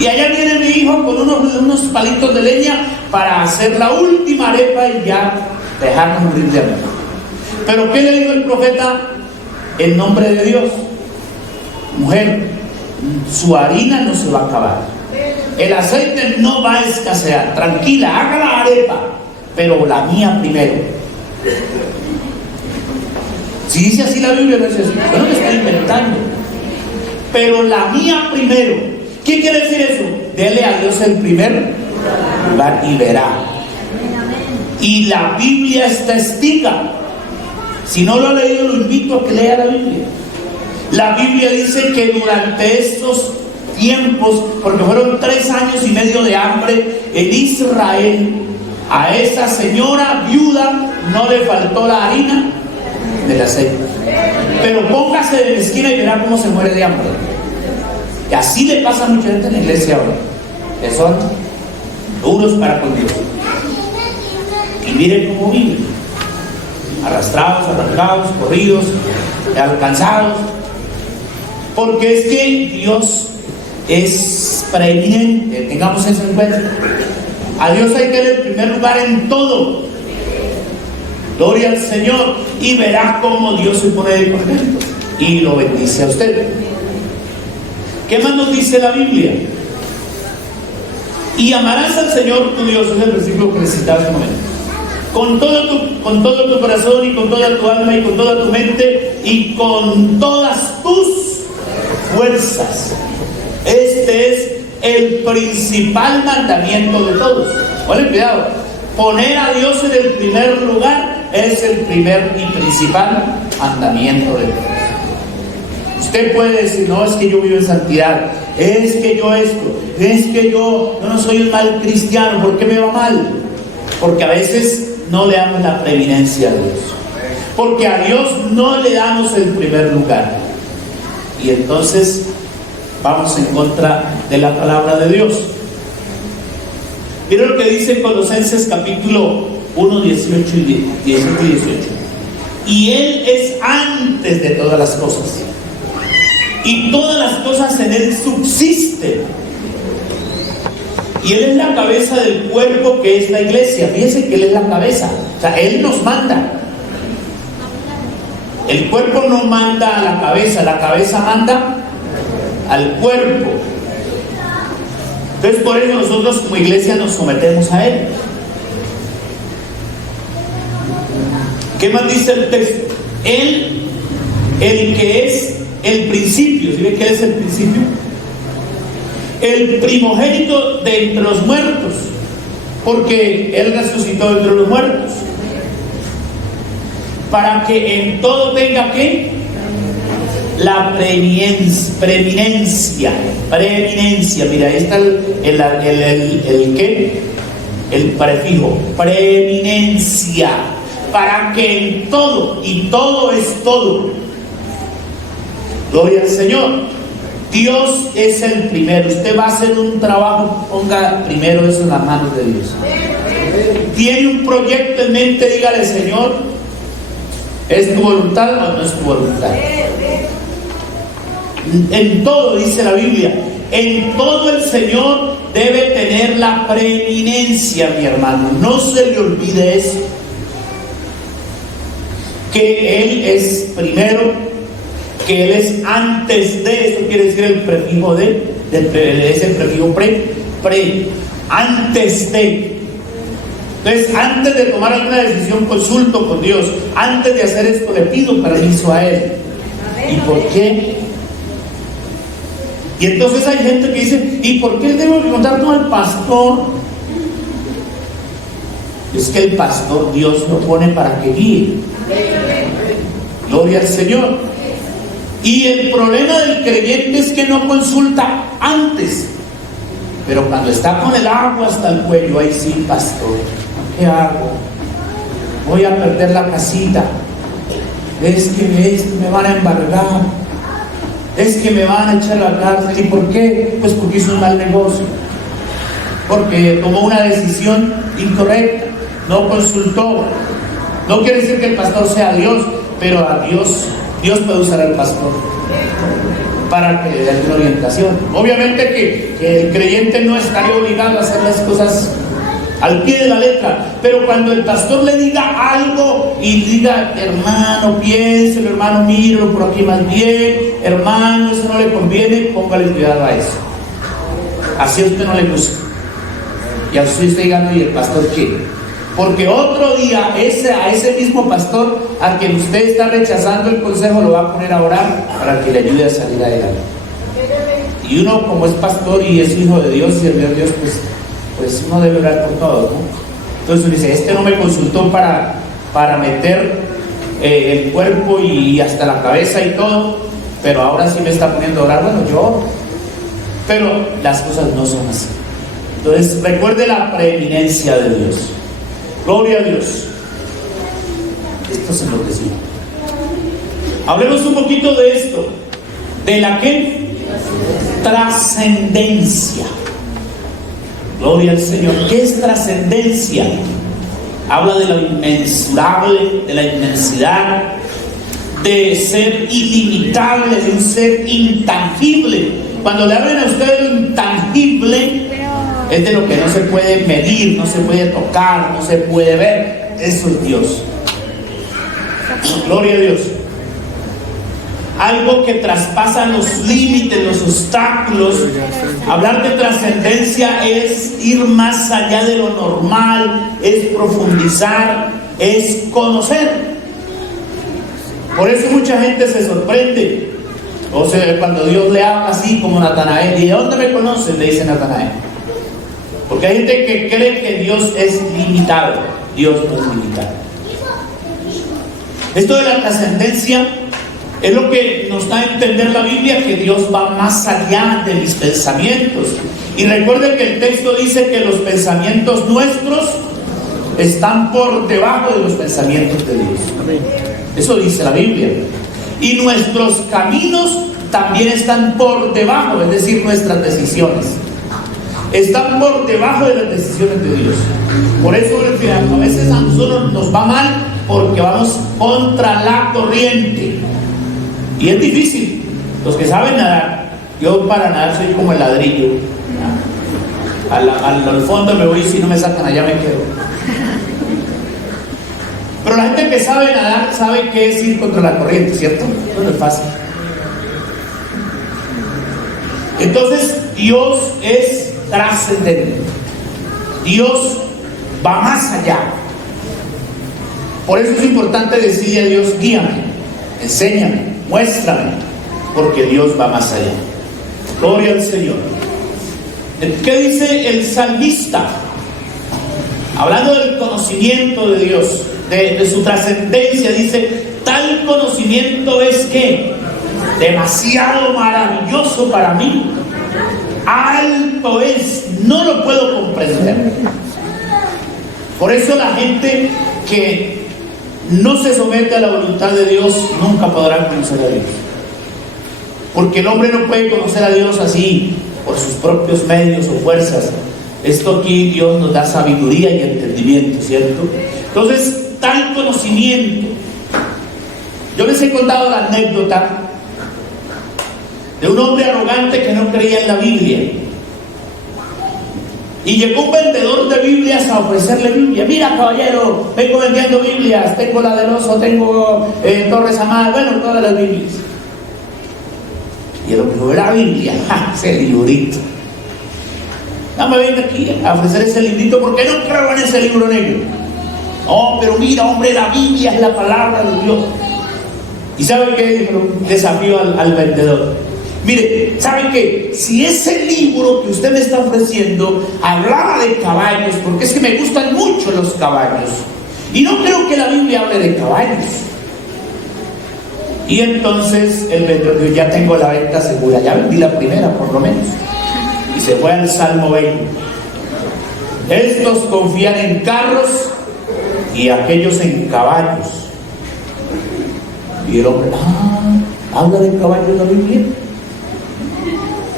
Y allá viene mi hijo con unos palitos de leña para hacer la última arepa y ya dejarnos morir de hambre. Pero ¿qué le dijo el profeta? En nombre de Dios, mujer, su harina no se va a acabar. El aceite no va a escasear. Tranquila, haga la arepa, pero la mía primero. Si dice así la Biblia, no dice así. Yo no me estoy inventando. Pero la mía primero. ¿Qué quiere decir eso? Dele a Dios el primer lugar y verá. Y la Biblia es testiga. Si no lo ha leído, lo invito a que lea la Biblia. La Biblia dice que durante estos tiempos, porque fueron 3 años y medio de hambre en Israel, a esa señora viuda no le faltó la harina del aceite. Pero póngase de la esquina y verá cómo se muere de hambre. Y así le pasa a mucha gente en la iglesia ahora, que son duros para con Dios. Y miren cómo viven, arrastrados, arrancados, corridos, alcanzados. Porque es que Dios es preeminente, tengamos eso en cuenta. A Dios hay que darle el primer lugar en todo. Gloria al Señor. Y verá cómo Dios se pone de contento y lo bendice a usted. ¿Qué más nos dice la Biblia? Y amarás al Señor tu Dios, es el versículo que necesitaba en este momento, con todo tu corazón y con toda tu alma y con toda tu mente y con todas tus fuerzas. Este es el principal mandamiento de todos. Ponle cuidado. Poner a Dios en el primer lugar es el primer y principal mandamiento de todos. Usted puede decir, no, es que yo vivo en santidad, es que yo esto, es que yo no soy un mal cristiano. ¿Por qué me va mal? Porque a veces no le damos la preeminencia a Dios. Porque a Dios no le damos el primer lugar. Y entonces vamos en contra de la palabra de Dios. Miren lo que dice en Colosenses capítulo 1, 18 y 18. Y Él es antes de todas las cosas. Y todas las cosas en Él subsisten. Y Él es la cabeza del cuerpo que es la iglesia. Fíjense que Él es la cabeza. O sea, Él nos manda. El cuerpo no manda a la cabeza manda al cuerpo. Entonces por eso nosotros como iglesia nos sometemos a Él. ¿Qué más dice el texto? Él, el que es el principio. ¿Sí ven qué es el principio? El primogénito de entre los muertos, porque Él resucitó de entre los muertos. para que en todo tenga ¿qué? La preeminencia. Mira, ahí está el ¿qué? El prefijo, preeminencia, para que en todo, y todo es todo. Gloria al Señor. Dios es el primero. Usted va a hacer un trabajo, ponga primero eso en las manos de Dios. Tiene un proyecto en mente, dígale: Señor, ¿es tu voluntad o no es tu voluntad? En todo, dice la Biblia, en todo el Señor debe tener la preeminencia, mi hermano. No se le olvide eso, que Él es primero, que Él es antes de. Eso quiere decir el prefijo de, es el prefijo antes de. Entonces, antes de tomar alguna decisión, consulto con Dios. Antes de hacer esto, le pido permiso a Él. ¿Y por qué? Y entonces hay gente que dice: ¿y por qué debo preguntar con el pastor? Es que el pastor Dios lo pone para que guíe. Gloria al Señor. Y el problema del creyente es que no consulta antes. Pero cuando está con el agua hasta el cuello, ahí sí, pastor, ¿qué hago? Voy a perder la casita. Es que me van a embargar. Es que me van a echar a la cárcel. ¿Y por qué? Pues porque hizo un mal negocio. Porque tomó una decisión incorrecta. No consultó. No quiere decir que el pastor sea Dios, pero a Dios puede usar al pastor para que le dé una orientación. Obviamente que el creyente no estaría obligado a hacer las cosas al pie de la letra, pero cuando el pastor le diga algo y diga: hermano, piénselo, hermano, míralo por aquí más bien, hermano, eso no le conviene, póngale cuidado a eso. Así a usted no le gusta. Y a usted está llegando: ¿y el pastor qué? Porque otro día a ese mismo pastor a quien usted está rechazando el consejo lo va a poner a orar para que le ayude a salir adelante. Y uno, como es pastor y es hijo de Dios y sirve a Dios, pues uno debe orar por todos, ¿no? Entonces uno dice: este no me consultó para meter el cuerpo y hasta la cabeza y todo, pero ahora sí me está poniendo a orar. Bueno, yo oro. Pero las cosas no son así. Entonces recuerde la preeminencia de Dios. Gloria a Dios. Esto es lo que sí. Hablemos un poquito de esto. ¿De la qué? Trascendencia. Gloria al Señor. ¿Qué es trascendencia? Habla de lo inmensurable, de la inmensidad, de ser ilimitable, de un ser intangible. Cuando le hablan a usted de lo intangible, es de lo que no se puede medir, no se puede tocar, no se puede ver. Eso es Dios. Gloria a Dios. Algo que traspasa los límites, los obstáculos. Hablar de trascendencia es ir más allá de lo normal, es profundizar, es conocer. Por eso mucha gente se sorprende. O sea, cuando Dios le habla así como Natanael: ¿y de dónde me conoces?, le dice Natanael. Porque hay gente que cree que Dios es limitado. Dios no es limitado. Esto de la trascendencia es lo que nos da a entender la Biblia, que Dios va más allá de mis pensamientos. Y recuerden que el texto dice que los pensamientos nuestros están por debajo de los pensamientos de Dios. Eso dice la Biblia. Y nuestros caminos también están por debajo, es decir, nuestras decisiones están por debajo de las decisiones de Dios. Por eso a veces a nosotros nos va mal, porque vamos contra la corriente. Y es difícil. Los que saben nadar, yo para nadar soy como el ladrillo. Al fondo me voy, si no me sacan allá me quedo. Pero la gente que sabe nadar sabe qué es ir contra la corriente, ¿cierto? No es fácil. Entonces Dios es trascendente. Dios va más allá. Por eso es importante decirle a Dios: guíame, enséñame, muéstrame, porque Dios va más allá. Gloria al Señor. ¿Qué dice el salmista? hablando del conocimiento de Dios, de su trascendencia, dice, tal conocimiento es que demasiado maravilloso para mí, alto es, no lo puedo comprender. Por eso la gente que no se somete a la voluntad de Dios nunca podrá conocer a Dios, porque el hombre no puede conocer a Dios así por sus propios medios o fuerzas. Esto aquí Dios nos da sabiduría y entendimiento, ¿cierto? Entonces, tal conocimiento. Yo les he contado la anécdota de un hombre arrogante que no creía en la Biblia, y llegó un vendedor de Biblias a ofrecerle Biblia. Mira, caballero, vengo vendiendo Biblias, tengo la del Oso, tengo Torres Amadas, bueno, todas las Biblias. Y el hombre dijo, la Biblia, ese librito, no me venga aquí a ofrecer ese librito porque no creo en ese libro negro. No, pero mira, hombre, la Biblia es la palabra de Dios. ¿Y saben qué dijo? Desafío al vendedor. Mire, ¿saben qué? Si ese libro que usted me está ofreciendo hablaba de caballos, porque es que me gustan mucho los caballos, y no creo que la Biblia hable de caballos. Y entonces el vendedor dijo, ya tengo la venta segura, ya vendí la primera por lo menos. Y se fue al Salmo 20. Estos confían en carros y aquellos en caballos. Y el hombre, ¿habla de caballos la Biblia?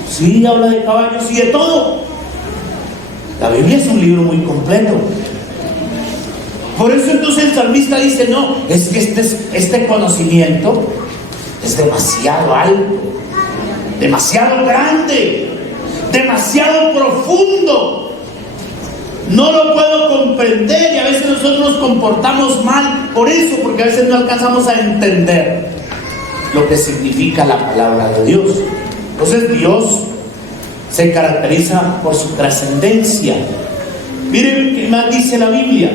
Sí, habla de caballos y de todo. La Biblia es un libro muy completo. Por eso entonces el salmista dice, no, es que este conocimiento es demasiado alto, demasiado grande, demasiado profundo. No lo puedo comprender, y a veces nosotros nos comportamos mal por eso, porque a veces no alcanzamos a entender lo que significa la palabra de Dios. Entonces Dios se caracteriza por su trascendencia. Miren qué más dice la Biblia.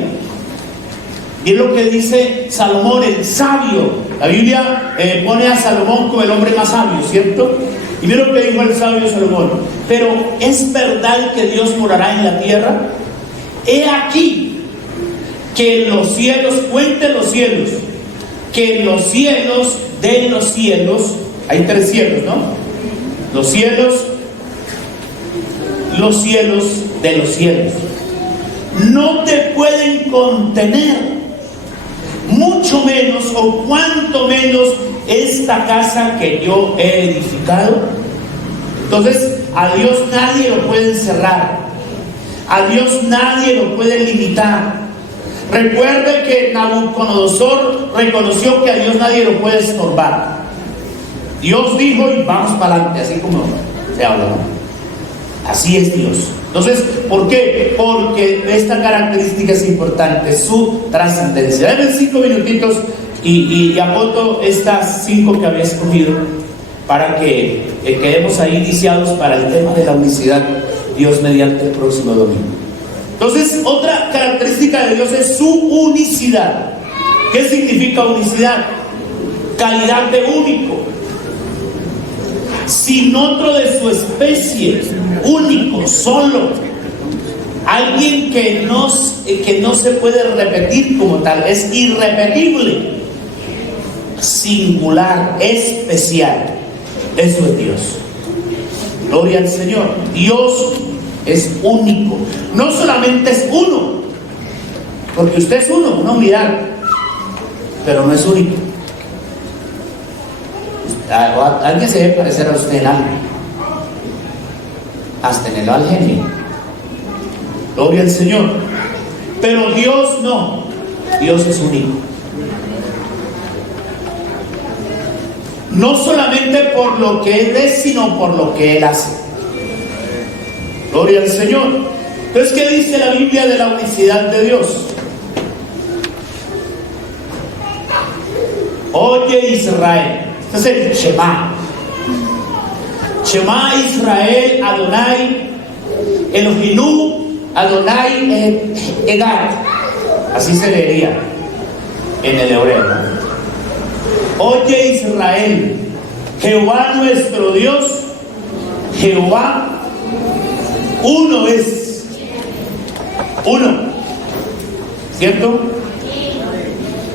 Y es lo que dice Salomón, el sabio. La Biblia pone a Salomón como el hombre más sabio, ¿cierto? Y miren lo que dijo el sabio Salomón. Pero ¿es verdad que Dios morará en la tierra? He aquí que en los cielos, cuente los cielos, que en los cielos de los cielos, hay 3 cielos, ¿no? Los cielos de los cielos no te pueden contener, mucho menos o cuanto menos esta casa que yo he edificado. Entonces a Dios nadie lo puede encerrar, a Dios nadie lo puede limitar. Recuerde que Nabucodonosor reconoció que a Dios nadie lo puede estorbar. Dios dijo y vamos para adelante, así como se habla, ¿no? Así es Dios. Entonces, ¿por qué? Porque esta característica es importante, su trascendencia. Denme 5 minutitos y apunto estas 5 que había escogido para que quedemos ahí iniciados para el tema de la unicidad, Dios mediante el próximo domingo. Entonces, otra característica de Dios es su unicidad. ¿Qué significa unicidad? Calidad de único, sin otro de su especie, único, solo, alguien que no se puede repetir como tal, es irrepetible, singular, especial. Eso es Dios. Gloria al Señor. Dios es único, no solamente es uno, porque usted es uno, una unidad, pero no es único. Alguien se debe parecer a usted en algo, hasta en el mal genio. Gloria al Señor. Pero Dios no, Dios es único. No solamente por lo que Él es, sino por lo que Él hace. Gloria al Señor. Entonces, ¿qué dice la Biblia de la unicidad de Dios? Oye Israel. Este es el Shema. Shema Israel, Adonai Elohinu, Adonai Echad. Así se leería en el hebreo. Oye Israel, Jehová nuestro Dios, Jehová uno es. Uno. ¿cierto?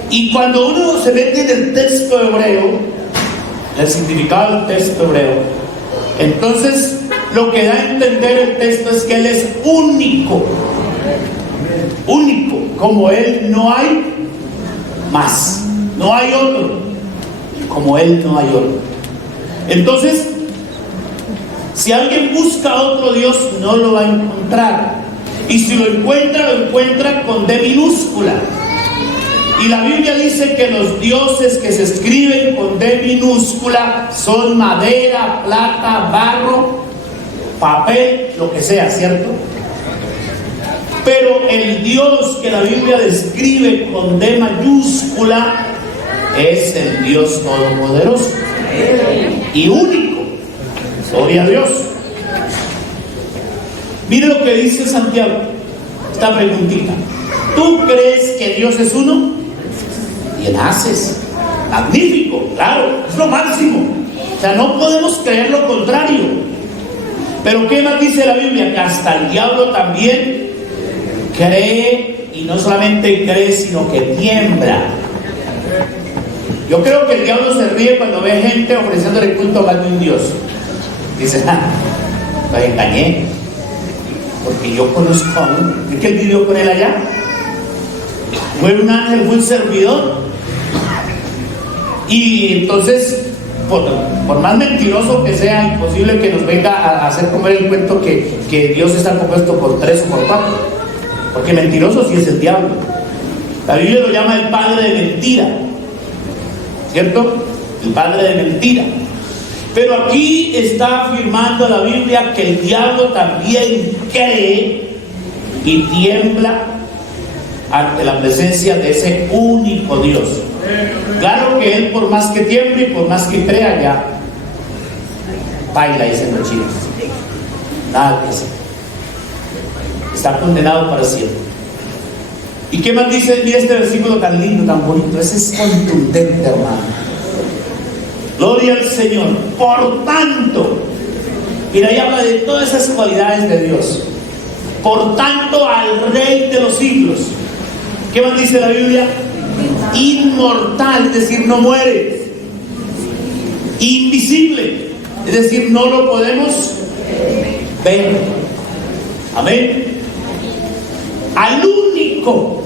Y cuando uno se mete en el texto hebreo, el significado del texto hebreo, entonces lo que da a entender el texto es que Él es único. Único. Como Él no hay más. No hay otro. Como Él no hay otro. Entonces, si alguien busca a otro Dios, no lo va a encontrar. Y si lo encuentra con D minúscula. Y la Biblia dice que los dioses que se escriben con D minúscula son madera, plata, barro, papel, lo que sea, ¿cierto? Pero el Dios que la Biblia describe con D mayúscula es el Dios todopoderoso y único. Gloria a Dios. Mire lo que dice Santiago, esta preguntita. ¿Tú crees que Dios es uno? Bien haces. Magnífico, claro, es lo máximo. O sea, no podemos creer lo contrario. Pero ¿qué más dice la Biblia? Que hasta el diablo también cree, y no solamente cree, sino que tiembla. Yo creo que el diablo se ríe cuando ve gente ofreciéndole culto a más de un Dios. Dice, los engañé, porque yo conozco a uno. ¿Es que él vivió con él allá? Fue un ángel, fue un servidor. Y entonces, por más mentiroso que sea, imposible que nos venga a hacer comer el cuento que Dios está compuesto por 3 o por 4. Porque mentiroso sí es el diablo. La Biblia lo llama el padre de mentira, ¿cierto? El padre de mentira. Pero aquí está afirmando la Biblia que el diablo también cree y tiembla ante la presencia de ese único Dios. Claro que él, por más que tiemble y por más que crea, ya baila, dicen los chinos. Nada que hacer. Está condenado para siempre. ¿Y qué más dice? Mira este versículo tan lindo, tan bonito. Ese es contundente, hermano. Gloria al Señor. Por tanto, mira, ahí habla de todas esas cualidades de Dios. Por tanto, al Rey de los siglos. ¿Qué más dice la Biblia? Inmortal, es decir, no muere. Invisible, es decir, no lo podemos ver. Amén. Al único,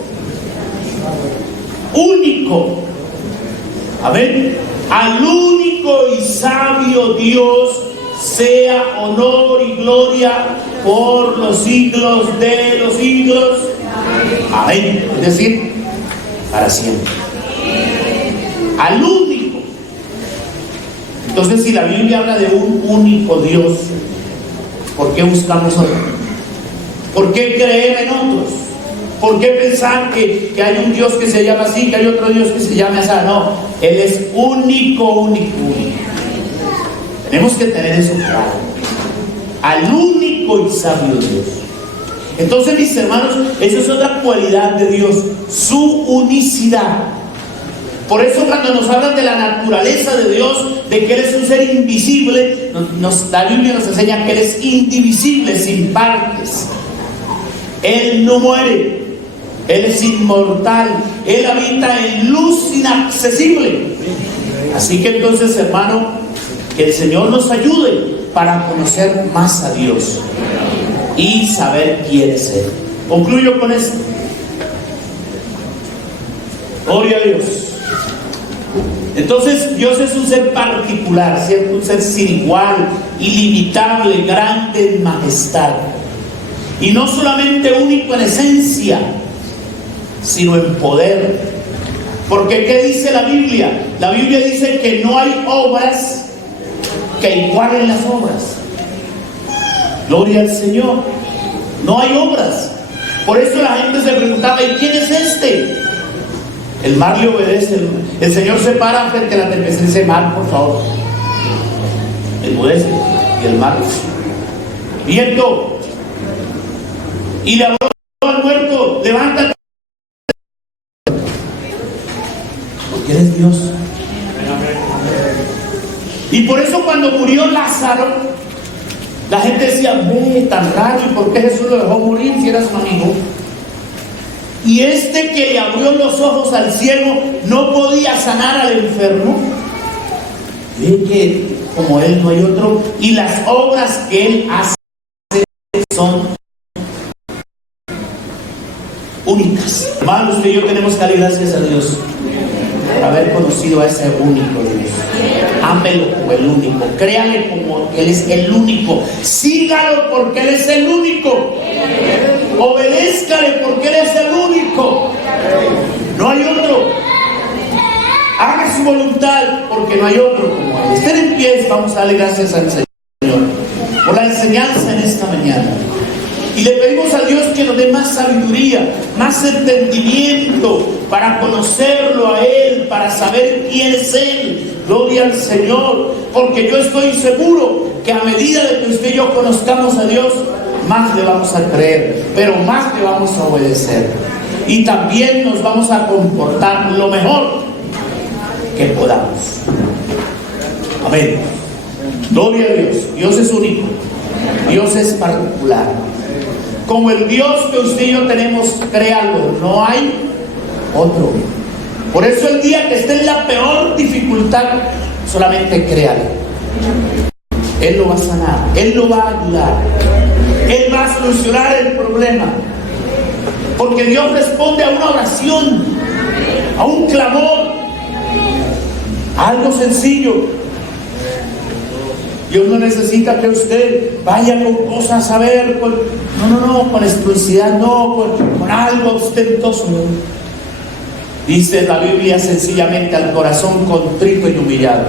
amén, al único y sabio Dios sea honor y gloria por los siglos de los siglos. Amén. Es decir, para siempre. Al único. Entonces, si la Biblia habla de un único Dios, ¿por qué buscamos otro? ¿Por qué creer en otros? ¿Por qué pensar que hay un Dios que se llama así, que hay otro Dios que se llama así? No, Él es único. Tenemos que tener eso claro. Al único y sabio Dios. Entonces, mis hermanos, esa es otra cualidad de Dios, su unicidad. Por eso cuando nos hablan de la naturaleza de Dios, de que Él es un ser invisible, la Biblia nos enseña que Él es indivisible, sin partes. Él no muere, Él es inmortal, Él habita en luz inaccesible. Así que entonces, hermano, que el Señor nos ayude para conocer más a Dios y saber quién es Él. Concluyo con esto. Gloria a Dios. Entonces, Dios es un ser particular, ¿cierto? Un ser sin igual, ilimitable, grande en majestad. Y no solamente único en esencia, sino en poder. Porque ¿qué dice la Biblia? La Biblia dice que no hay obras que igualen las obras. Gloria al Señor. No hay obras. Por eso la gente se preguntaba, ¿y quién es este? El mar le obedece. El Señor se para frente a la tempestad y dice, mar, por favor. Enmudece. Y el mar, viento. Y le habló al muerto, levántate. Porque eres Dios. Y por eso cuando murió Lázaro, la gente decía, ve, tan raro, ¿y por qué Jesús lo dejó morir si era su amigo? Y este que le abrió los ojos al ciego no podía sanar al enfermo. Ve que como Él no hay otro, y las obras que Él hace son únicas. Hermanos, usted y yo tenemos que darle gracias a Dios por haber conocido a ese único Dios. Ámelo como el único, créale como que Él es el único, sígalo porque Él es el único, obedézcale porque Él es el único, no hay otro. Haga su voluntad porque no hay otro como Él. Estén en pie, vamos a darle gracias al Señor por la enseñanza en esta mañana. Y le pedimos a Dios que nos dé más sabiduría, más entendimiento para conocerlo a Él, para saber quién es Él. Gloria al Señor, porque yo estoy seguro que a medida de que usted y yo conozcamos a Dios, más le vamos a creer, pero más le vamos a obedecer. Y también nos vamos a comportar lo mejor que podamos. Amén. Gloria a Dios. Dios es único. Dios es particular. Como el Dios que usted y yo tenemos, créalo, no hay otro. Por eso el día que esté en la peor dificultad, solamente créalo. Él lo va a sanar, Él lo va a ayudar, Él va a solucionar el problema. Porque Dios responde a una oración, a un clamor, a algo sencillo. Dios no necesita que usted vaya con cosas a ver, con exclusividad, con algo ostentoso. Dice la Biblia sencillamente al corazón contrito y humillado.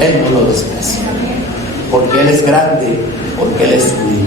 Él no lo desprecia, porque Él es grande, porque Él es humilde.